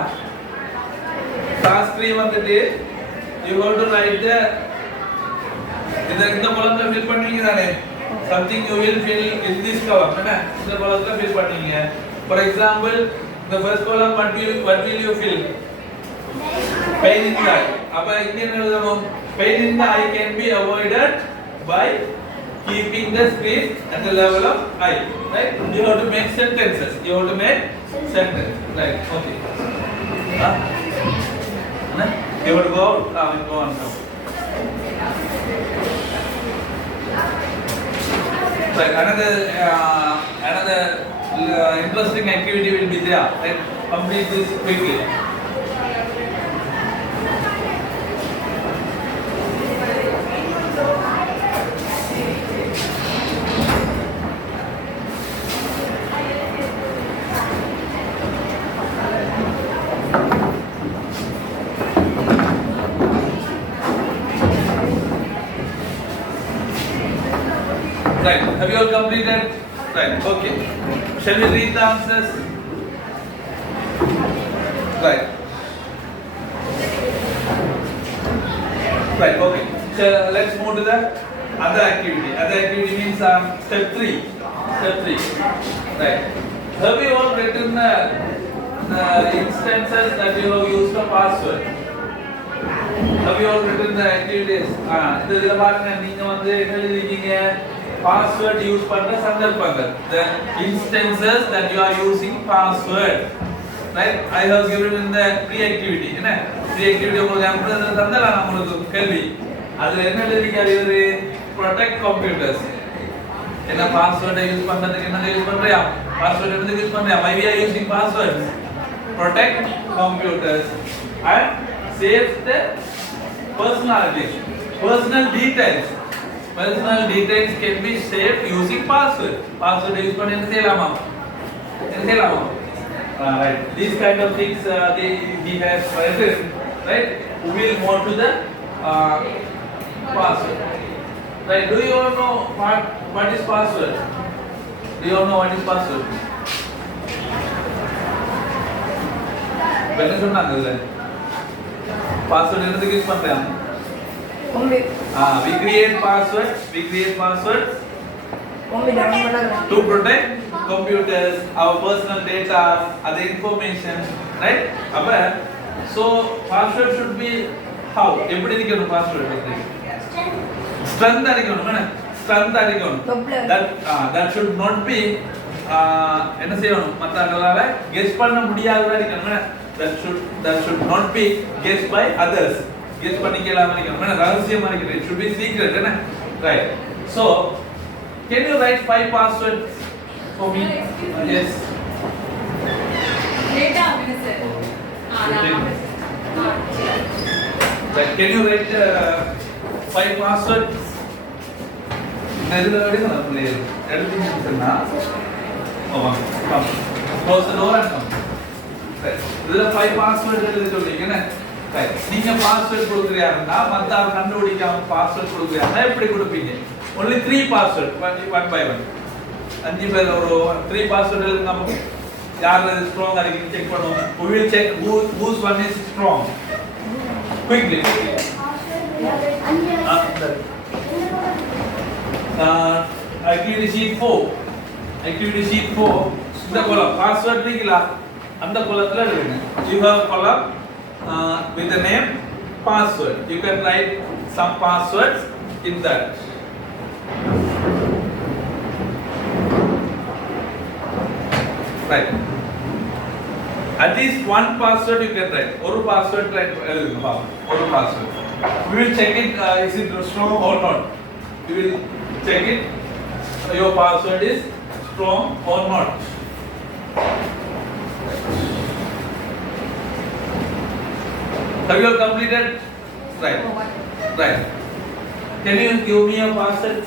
task 3 வந்துட்டு you have to write the இந்த column fill பண்ணுவீங்க தானே, something you will fill in this column என்ன, இந்த column fill பண்ணுவீங்க. For example, the first column what will you fill? Pain in the eye. அப்ப இங்க என்ன எழுதணும்? Pain in the eye can be avoided by keeping the screen at the level of eye. Right? You have to make sentences. Right? Okay. You have to go out. Go on now. Right. Another interesting activity will be there. Right? Complete this quickly. Right. Have you all completed? Right. Okay. Shall we read the answers? Right. Right, okay. So let's move to the other activity. Other activity means step 3. Step 3. Right. Have you all written the instances that you have used the password? Have you all written the activities? இதுல பாருங்க நீங்க வந்து என்ன எழுதிருக்கீங்க? Password use பண்ற சந்தர்ப்பங்கள். The instances that you are using password. Right? I have given in the pre-activity. என்ன? Pre-activity உங்களுக்கு அனுப்புறது தந்தல நான் உங்களுக்கு கேள்வி. அதுல என்ன எழுதிருக்காரு இவரு? Protect computers. என்ன password யூஸ் பண்றதுக்கு என்ன யூஸ் பண்றியா? Password எதுக்கு யூஸ் பண்றியா? Why we are using passwords? Protect computers and save the personalities. Personal details. Personal details can be saved using password. Password use பண்ணி என்ன செய்யலாமா? என்ன செய்யலாமா? Right. These kind of things he has written. Right. We will move to the password. Right. Do you all know what is password? Do you all know what is password? என்ன சொன்னாங்க இதுல? Password என்னதுக்கு use பண்றாங்க? We create passwords. We create passwords to protect computers, our personal data, other information, right? So password should be how? எப்படி இருக்கணும் password? Strength இருக்கணும் என்ன? Strength இருக்கணும். That should not be என்ன செய்யணும்? மத்தவங்களால கெஸ் பண்ண முடியாததா இருக்கணும் என்ன? That should not be guessed by others. Guess பண்ணிக்கலாமா இருக்கணும் என்ன? ரகசியமா இருக்கணும். It should be secret என்ன? Right. So can you write 5 passwords for me? Yes. Data minister. Right. Can you write 5 passwords? Everything is now. Oh, come. Close the door and come. Right. There are 5 passwords எழுதிட்டீங்க. Right. நீங்க password கொடுக்கறியாருன்னா மத்த ஆள் கண்டுபிடிக்காம password கொடுக்கறியாருன்னா எப்படி கொடுப்பீங்க? Only 3 password one by one. அஞ்சு பேர் ஒரு 3 password எழுதுங்க நம்ம. யார் ஸ்ட்ராங் இருக்குன்னு செக் பண்ணுவோம். We will check whose one is strong. Quickly. Activity sheet 4. Activity sheet 4. இந்த column password நீங்களா அந்த columnல எழுதுங்க. You have a column with the name password. You can write some passwords in that. Right. At least one password you can write. One password write. One password. We will check it. Is it strong or not? We will check it. Your password is strong or not. Have you all completed? Right. Right. Can you give me a password?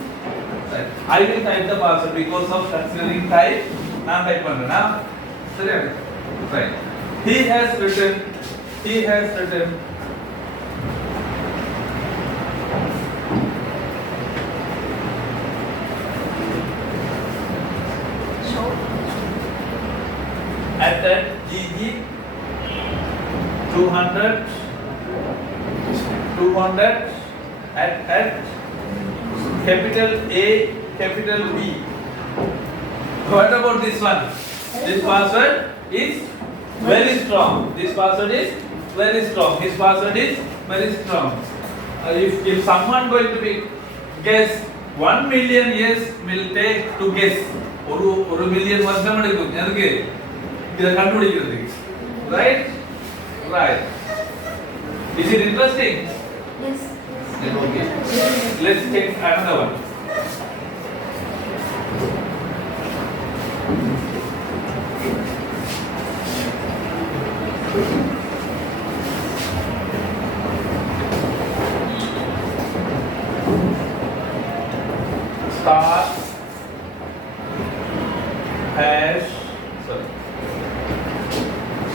Right. I will type the password because of considering type. Now type panna. Right. He has written. At that GG 200 at capital A capital B. What about this one? This password is very strong. This password is very strong. His password is very strong. If someone going to be guess 1 million years will take to guess. ஒரு million வருஷம் எடுக்கும். எதுக்கு? இத கண்டுபிடிக்கிறதுக்கு. Right? Right. Is it interesting? Yes. Okay. Let's take another one. Start hash. Sorry.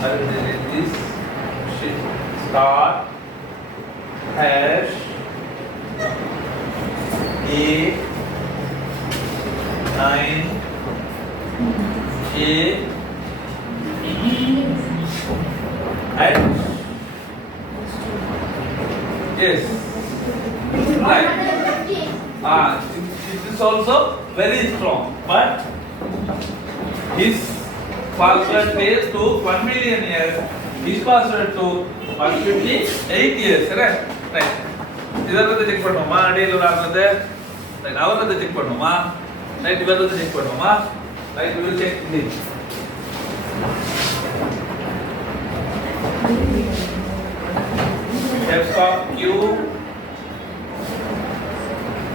I will delete this. Start hash A9 A at yes Right. It is also very strong, but his password fails to 1 million years. His password to 158 years. Right. ಇದರದ್ದು check பண்ணுமா ಅಡಿಯಲ್ಲಿ ಆಗುತ್ತೆ right ಅವರದ್ದು check பண்ணுமா right ಇವರದ್ದು check பண்ணுமா right we will check this F of Q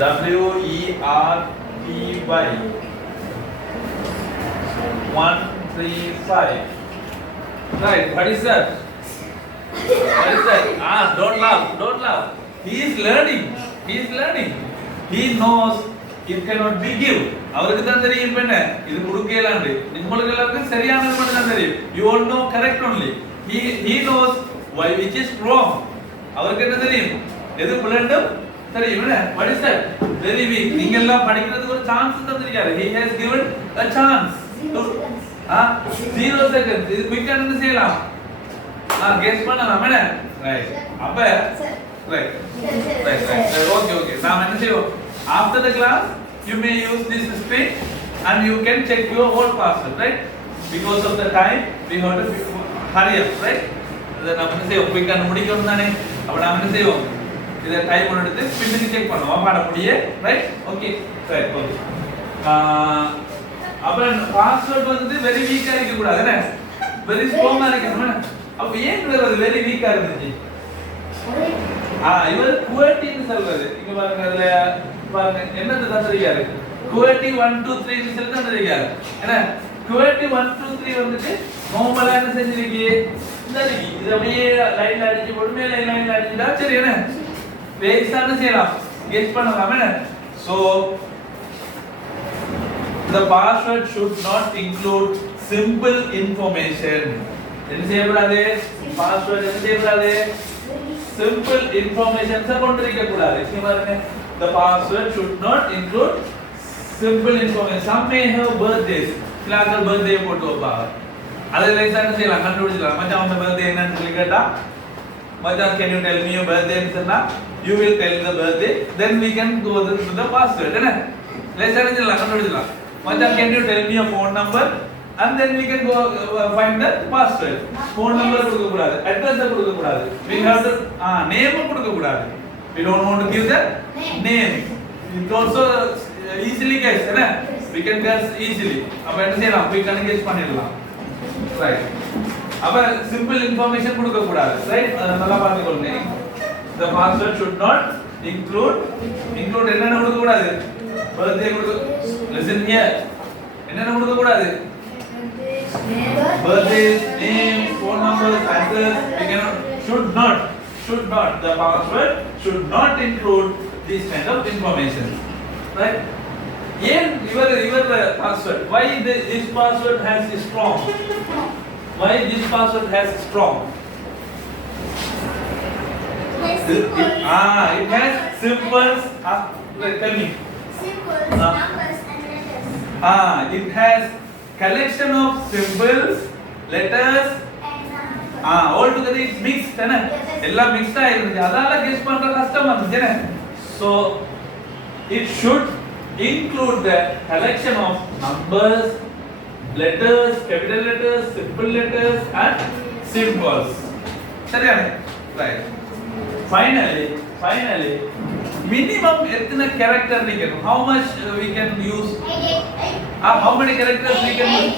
W E R T Y 135 right what is that don't laugh he is learning he knows it cannot be give அவருக்கு தான் தெரியும் என்ன இது குடுக்கலாம்னு உங்களுக்கு எல்லாருக்கும் சரியானது மட்டும் தான் தெரியும் you all know correct only he knows why which is wrong அவருக்கு என்ன தெரியும் எது பிள்ளைண்டும் தெரியும் என்ன what is that very weak நீங்க எல்லாம் படிக்கிறதுக்கு ஒரு chance தந்திருக்காரு he has given a chance 0 seconds இது குயிக்கா என்ன செய்யலாம் கெஸ் பண்ணலாம் என்ன ரைட் அப்ப right okay now என்ன செய்வோம் after the class you may use this string and you can check your whole password right because of the time we have to hurry up right இத நாம என்ன செய்வோம் குயிக்கா முடிக்கணும் தானே அப்ப நாம என்ன செய்வோம் இத டைம் எடுத்து பின்னுக்கு செக் பண்ணுவோம் பாட முடியே ரைட் ஓகே ரைட் ஓகே அப்ப பாஸ்வேர்ட் வந்து வெரி வீக்கா இருக்க கூடாது என்ன வெரி ஸ்ட்ராங்கா இருக்கணும் அப்ப ஏன் இது வெரி வீக்கா இருந்துச்சு இவர் குவர்ட்டின்னு சொல்றது இங்க பாருங்க அதுல பாருங்க என்னது தந்திருக்காரு குவர்ட்டி 1 2 3 ன்னு சொல்லி தந்திருக்காரு என்ன குவர்ட்டி 1 2 3 வந்துட்டு நார்மலா என்ன செஞ்சிருக்கீங்க இந்த இது அப்படியே லைன்ல அடிச்சு போட்டு மேல லைன்ல அடிச்சுட்டா சரி என்ன பேசாம செய்யலாம் கெஸ் பண்ணலாம் என்ன so the password should not include simple information என்ன செய்யக்கூடாது password என்ன செய்யக்கூடாது simple information கொண்டிருக்க கூடாது இங்க பாருங்க the password should not include simple information some may have birthdays சிலர்கள் birthday போட்டு வைப்பாங்க அதை லைசா என்ன செய்யலாம் கண்டுபிடிச்சலாம் மச்சான் உங்க birthday என்னன்னு சொல்லி கேட்டா மச்சான் can you tell me your birthday ன்னு சொன்னா you will tell the birthday then we can go to the password என்ன லைசா என்ன செய்யலாம் கண்டுபிடிச்சலாம் மச்சான் can you tell me your phone number and then we can go find the password phone number கொடுக்க கூடாது address கொடுக்க கூடாது we have to name கொடுக்க கூடாது we don't want to give the name it also easily guess என்ன we can guess easily அப்ப என்ன செய்யலாம் we can guess பண்ணிடலாம் right அப்ப simple information கொடுக்க கூடாது right நல்லா பாத்துக்கோங்க the password should not include என்னென்ன கொடுக்க கூடாது birthday கொடுக்க listen here என்னென்ன கொடுக்க கூடாது birthdays, names, phone numbers, address, we cannot, should not, the password should not include this kind of information, right? Your password, why this password has strong? Why this password has strong? It has symbols, tell me. Symbols, numbers and letters. It has collection of symbols, letters, all together it's mixed என்ன எல்லாம் mixed ஆயிருச்சு அதால guess பண்ற கஷ்டமா இருந்துச்சு என்ன so it should include the collection of numbers, letters, capital letters, simple letters and symbols சரியானே right finally minimum எத்தனை character நீக்கணும் how much we can use how many characters we can use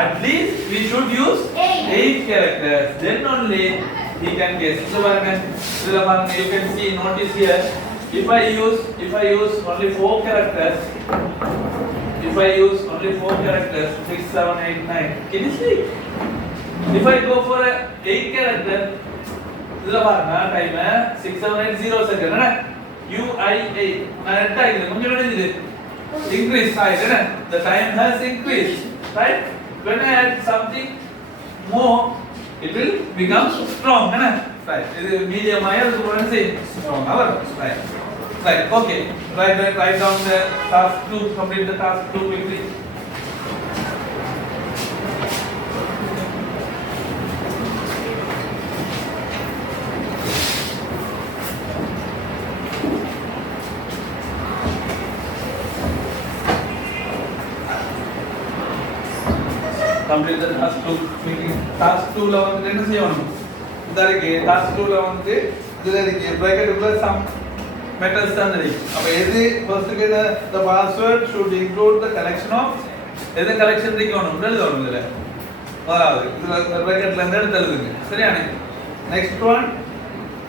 at least we should use 8 characters then only he can guess so பாருங்க இதுல பாருங்க you can see notice here if I use only 4 characters 6 7 8 9 can you see if I go for a 8 character இதுல பாருங்க time 6 7 8 0 second என்ன UI8 நான் எட்ட ஆகிது கொஞ்சம் என்னது increase ஆயிடுது the time has increased right when I add something more it will become strong என்ன right இது மீடியம் ஆயா அது போறது strong our right okay write down the task 2 complete the task 2 quickly complete the task 2. Task 2 ல வந்து என்ன செய்யணும்? இதா இருக்கு task 2 ல வந்து இதுல இருக்கு bracket உள்ள some methods தான் இருக்கு. அப்ப எது first க்கு the password should include the collection of எது collection இருக்கணும் எழுதணும் இதுல. அதாவது இதுல bracketல இருந்து எடுத்து எழுதுங்க. சரியானே? Next one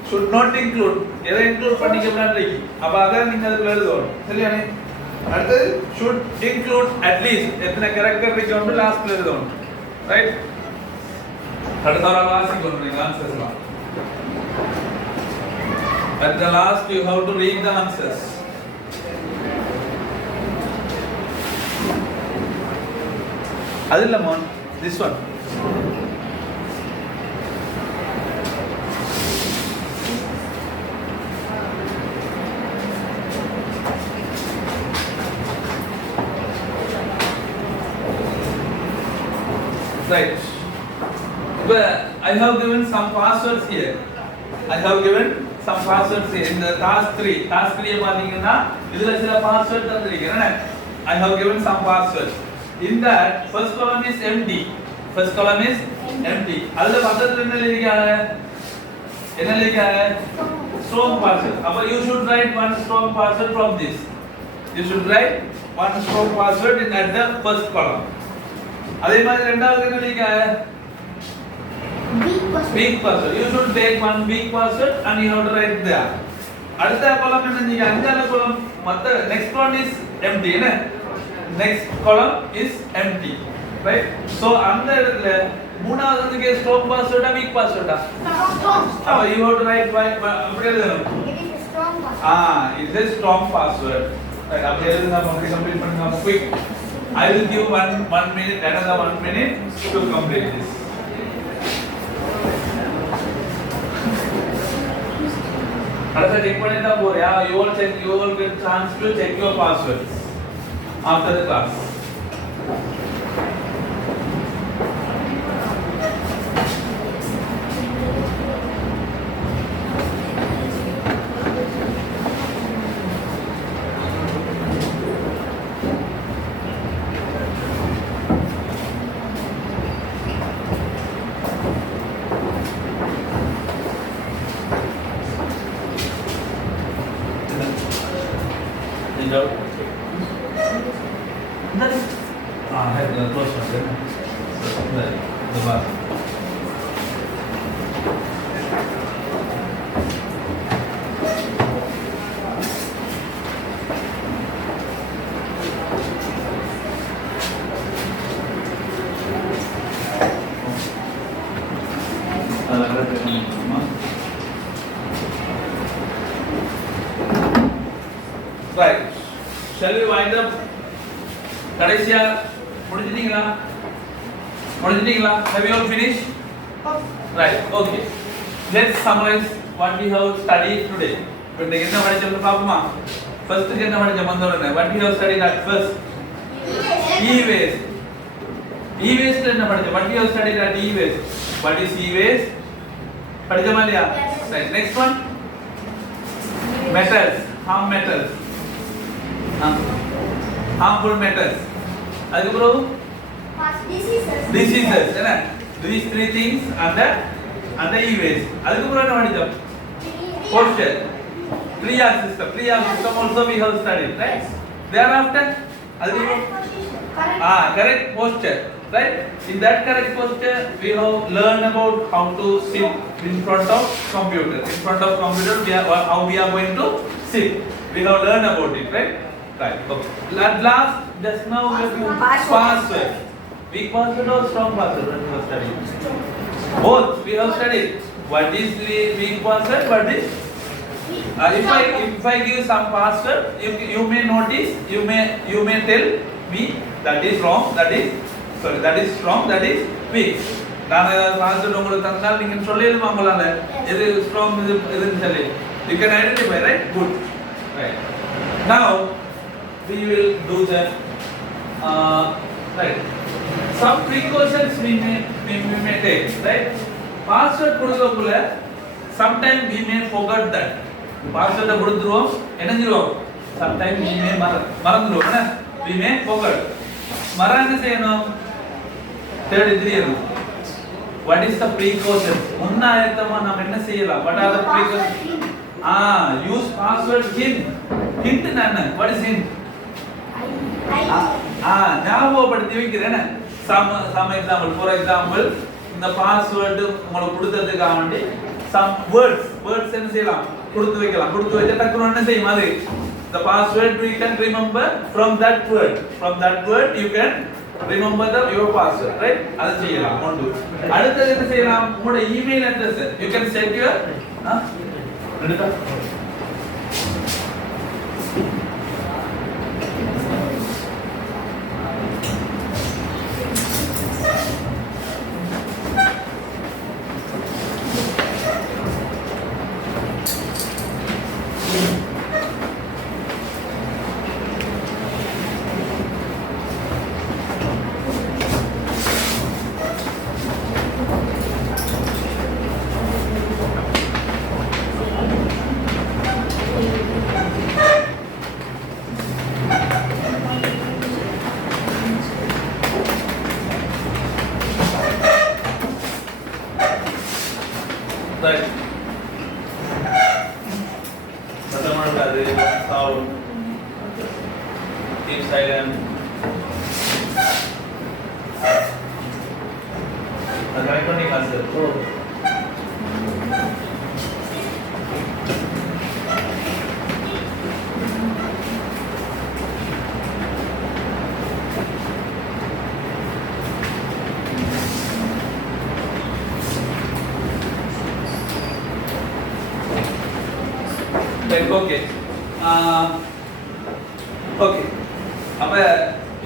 should not include எதை include பண்ணிக்க கூடாது. அப்ப அத நீங்க அதுல எழுதணும். சரியானே? அடுத்து should include at least எத்தனை character இருக்கணும் லாஸ்ட்ல எழுதணும். ரைட்? அடுத்த ஒரு வாசிக்கணும் நீங்க ஆன்சர்ஸ் எல்லாம். At the last you have to read the answers. Adilla mon this one. Right. But I have given some passwords here. I have given some passwords here in the task 3. Task 3 பாத்தீங்கன்னா இதுல சில password தந்திருக்கேன். I have given some passwords. In that first column is empty. First column is empty. அதுல பக்கத்துல என்ன எழுதிருக்காங்க? என்ன எழுதிருக்காங்க? Strong password. அப்ப you should write one strong password from this. You should write one strong password in at the first column. அதே மாதிரி இரண்டாவது என்ன எழுதிருக்காங்க? Weak password. You should take one weak password and you have to write there. அடுத்த column என்ன நீங்க அஞ்சாவது column மத்த next one is empty என்ன? Next column is empty. Right? So அந்த இடத்துல மூணாவது வந்து strong password ஆ weak password ஆ? அப்ப you have to write அப்படி எழுதணும். It is a strong password. It is a strong password. Right? அப்படி எழுதுங்க அப்படி கம்ப்ளீட் பண்ணுங்க quick. I will give one minute another 1 minute to complete this. Adha check panita pore you will get chance to check your passwords after the class. Head close one then. The bar. Right. Shall we wind up? கடைசியா முடிச்சிட்டீங்களா? Have you all finished? Right. Okay. Let's summarize what we have studied today. இப்போ நீங்க என்ன படிச்சோம்னு பாப்போமா? First என்ன படிச்சோம் வந்தோடனே what we have studied at first? E-waste. E-waste என்ன படிச்சோம்? What we have studied at E-waste? What is E-waste? படிச்சோமா இல்லையா? Right. Next one. Metals. Harmful metals. அதுக்கப்புறம் diseases என்ன? These three things under E-waste. அதுக்கப்புறம் என்ன படிச்சோம்? Posture. Triage system also we have studied, right? Thereafter அதுக்கப்புறம் correct posture, right? In that correct posture we have learned about how to sit in front of computer. In front of computer how we are going to sit. We have learned about it, right? Right. Okay. At last, just now we have password. Weak password or strong password when we have studied? Both we have studied. What is weak password? What is? If I give some password, you may notice. You may tell me that is wrong. That is strong. That is weak. நான் password உங்களுக்கு தந்தால் நீங்க சொல்லிடுமா உங்களால எது strong எதுன்னு சொல்லி. You can identify, right? Good. Right. Now we will do the right. Some precautions we may take, right? Password கொடுக்கக்குள்ள sometimes we may forget that. Password கொடுத்துருவோம் என்ன செய்வோம்? Sometimes we may மறந்துடுவோம். We may forget. என்ன செய்யணும்? 33 what is the precautions முன்னாயத்தமா நாம என்ன செய்யலாம் what are the precautions use password hint என்ன what is hint ஞாபகப்படுத்தி வைக்கிறேன் some example for example இந்த பாஸ்வேர்ட் உங்களுக்கு கொடுத்ததுக்காக வேண்டி some words என்ன செய்யலாம் கொடுத்து வச்சா டக்குனு என்ன செய்யும் அது the password you can remember from that word you can remember your password right அது செய்யலாம் ஒன்று அடுத்து என்ன செய்யலாம் உங்களுடைய email address you can set your எடுத்தா right Madamandadu sound keep silent correct பண்ணிங்க சார் okay okay அப்ப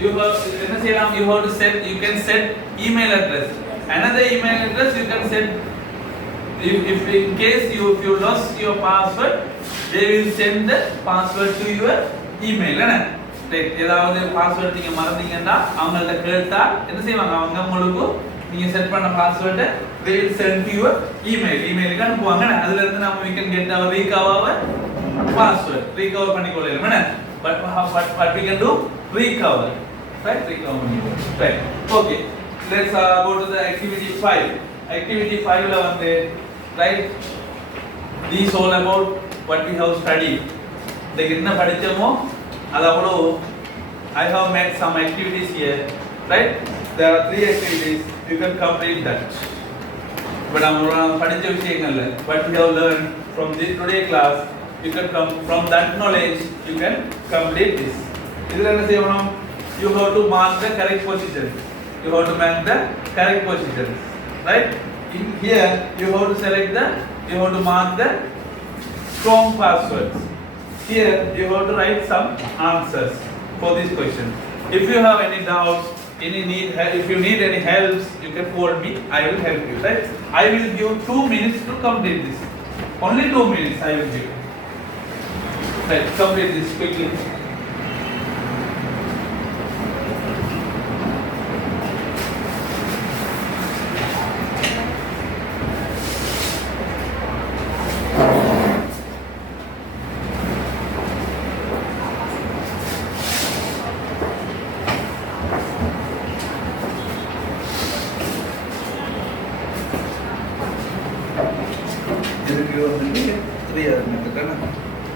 you have to set you can set email address another email address you can set if in case if you lost your password they will send the password to your email right ஏதாவது password நீங்க மறந்தீங்கன்னா அவங்கள்ட்ட கேட்டா என்ன செய்வாங்க அவங்க உங்களுக்கு நீங்க set பண்ண password they will send to your email க்கு அனுப்புவாங்க அதுல இருந்து நாம we can get our password recover பண்ணிக்கொள்ளலாம் but what we can do recover right okay let's go to the activity 5 la வந்து right these all about what we have studied the என்ன படிச்சோமோ அது அவ்வளவு I have made some activities here right there are 3 activities you can complete that but நம்ம படிச்ச விஷயங்கள்ல what we have learned from this today class you can come from that knowledge you can complete this idhula enna seyanum you have to mark the correct position right in here you have to select you have to mark the strong passwords here you have to write some answers for this question if you have any doubts if you need any help you can call me I will help you right I will give 2 minutes to complete this only 2 minutes I will give right complete this quickly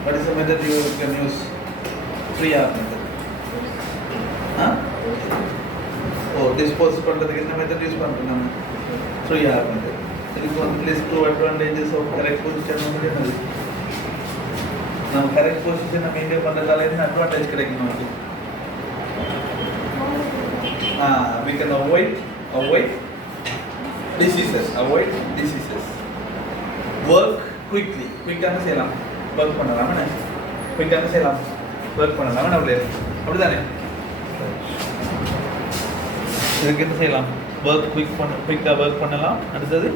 what is the method you can use 3R method dispose பண்றதுக்கு என்ன method use பண்றோம் நாம 3R method இதுக்கு வந்து list two advantages of correct position என்னது நம்ம correct position maintain பண்றதால என்ன advantage கிடைக்கும் நமக்கு we can avoid diseases work quickly குயிக்காக செய்யலாம் work பண்ணலாம் குயிக்காக செய்யலாம் work பண்ணலாம் அப்படிதானே இதுக்கு என்ன செய்யலாம் work குயிக்காக work பண்ணலாம் அடுத்தது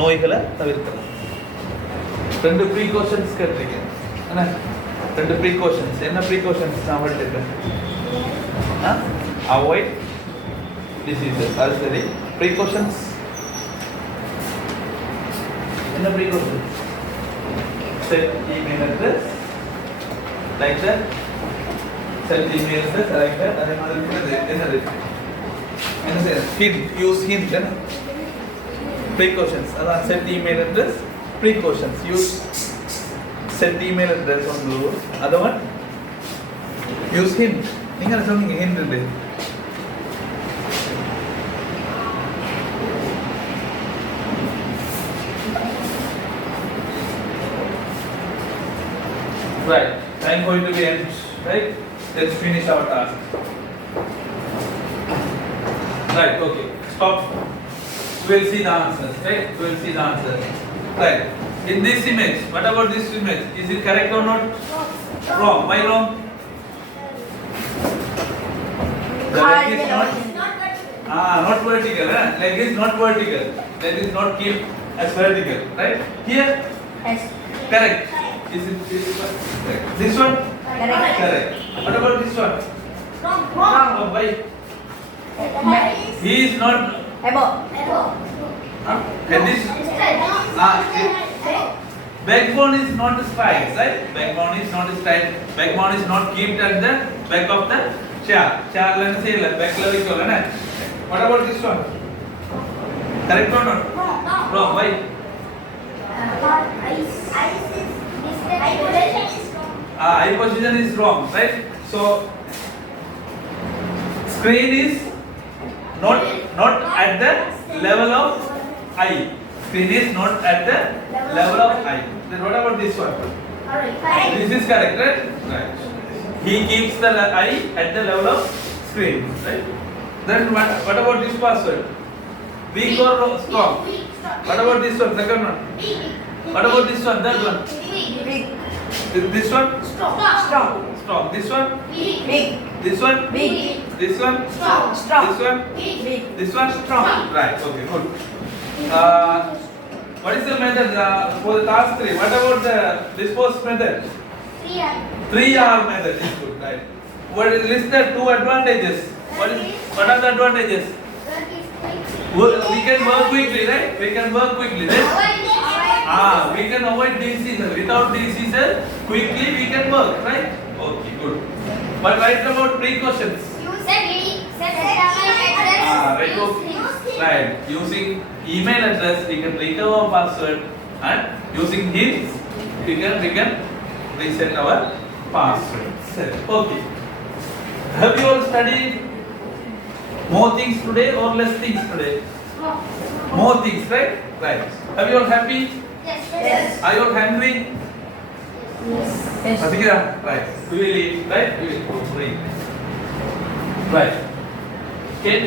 நோய்களை தவிர்க்கலாம் ரெண்டு precautions கேட்டிருக்கீங்க என்ன ரெண்டு precautions என்ன precautions நான் சொல்லிட்டேன் avoid diseases அது சரி precautions என்ன precautions set email address like that set email address like that அதே மாதிரி என்னது Hint. Use hint. Precautions. Set email address. Precautions. Use set email address on the other one. Use hint. Ningal something hint inde. Right. Time for it to be end. Right. Let's finish our task. Right. Okay. Stop. We will see the answers. Right. We will see the answers. Right. In this image, what about this image? Is it correct or not? Wrong. Why wrong? The leg is not vertical. Leg is not vertical. Leg is not kept as vertical. Right? Here? Yes. Correct. Is it correct? This one? Correct. Correct. What about this one? Wrong. Oh, why? He is not. Above. And this. Backbone is not straight, right? Backbone is not straight. Backbone is not kept at the back of the chair. Chair learn say back level ko na. What about this one? Correct or not? Wrong. Why? Eye position is wrong, right? So screen is not at the level of eye. Screen is not at the level of eye. Then what about this one? This is correct, right? Right. He keeps the eye at the level of screen, right? Then what about this password? Weak or strong? What about this one? Second one. What about this one? Third one. Big. This one? Strong. Strong. This one? Big. This one? Big. This one? Strong. This one? Big. This one? Strong. Right. Okay. Good. What is the method for the task 3? What about the dispose method? 3R method is good. Right. What is list the 2 advantages? What are the advantages? We can work quickly, right? We can work quickly, right? We can avoid diseases. Without diseases, quickly we can work, right? Okay, good. But write about precautions. Right. Okay. Right. Using email address, we can recover password, and using hints, we can reset our password. Okay. Have you all studied more things today or less things today? More things, right? Right. Are you all happy? Yes. Are you all hungry? Yes. Atikira? Right. We will eat, right? We will go for it. Right. Okay.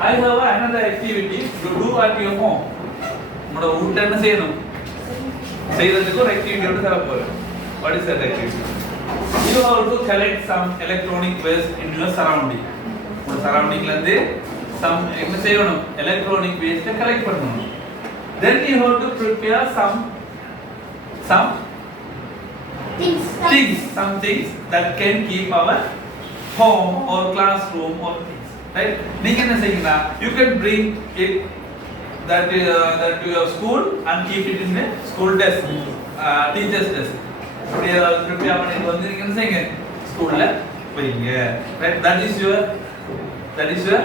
I have another activity to do at your home. What is that activity? What is that activity? You have to collect some electronic waste in your surrounding. Surrounding some electronic waste collect. Then you have to prepare some things that can keep our home or classroom or things. Right? You can bring it that to your school and keep it in the school desk, teacher's desk. Prepare school, right? That is your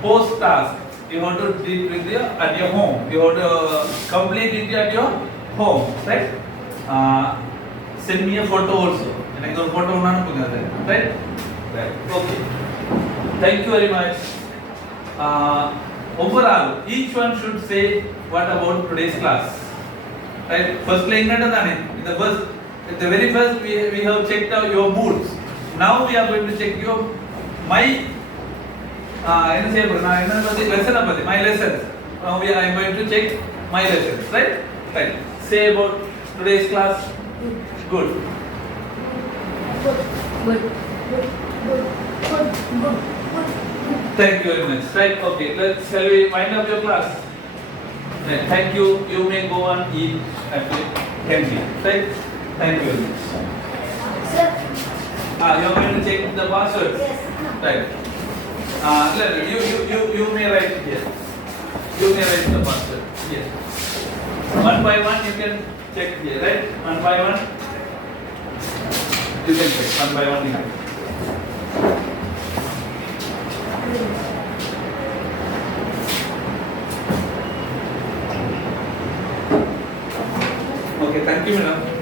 post task. You have to do it at your home. You have to complete it at your home, right? Send me a photo also. Right? Right. Okay. Thank you very much. Overall, each one should say what about today's class. Right? First playing at the very first we have checked out your moods. Now we are going to check your my lesson. My lessons. Now I am going to check my lessons. Right? Right. Say about today's class. Good. Thank you very much. Right, okay. Shall we wind up your class? Right. Thank you. You may go and eat at the canteen. Right? Thank you very much. Sir. You are going to check the password. Yes. Right. You may write it here. You may write the password here. One by one you can check here, right? One by one. You can check one by one. Okay, thank you, madam.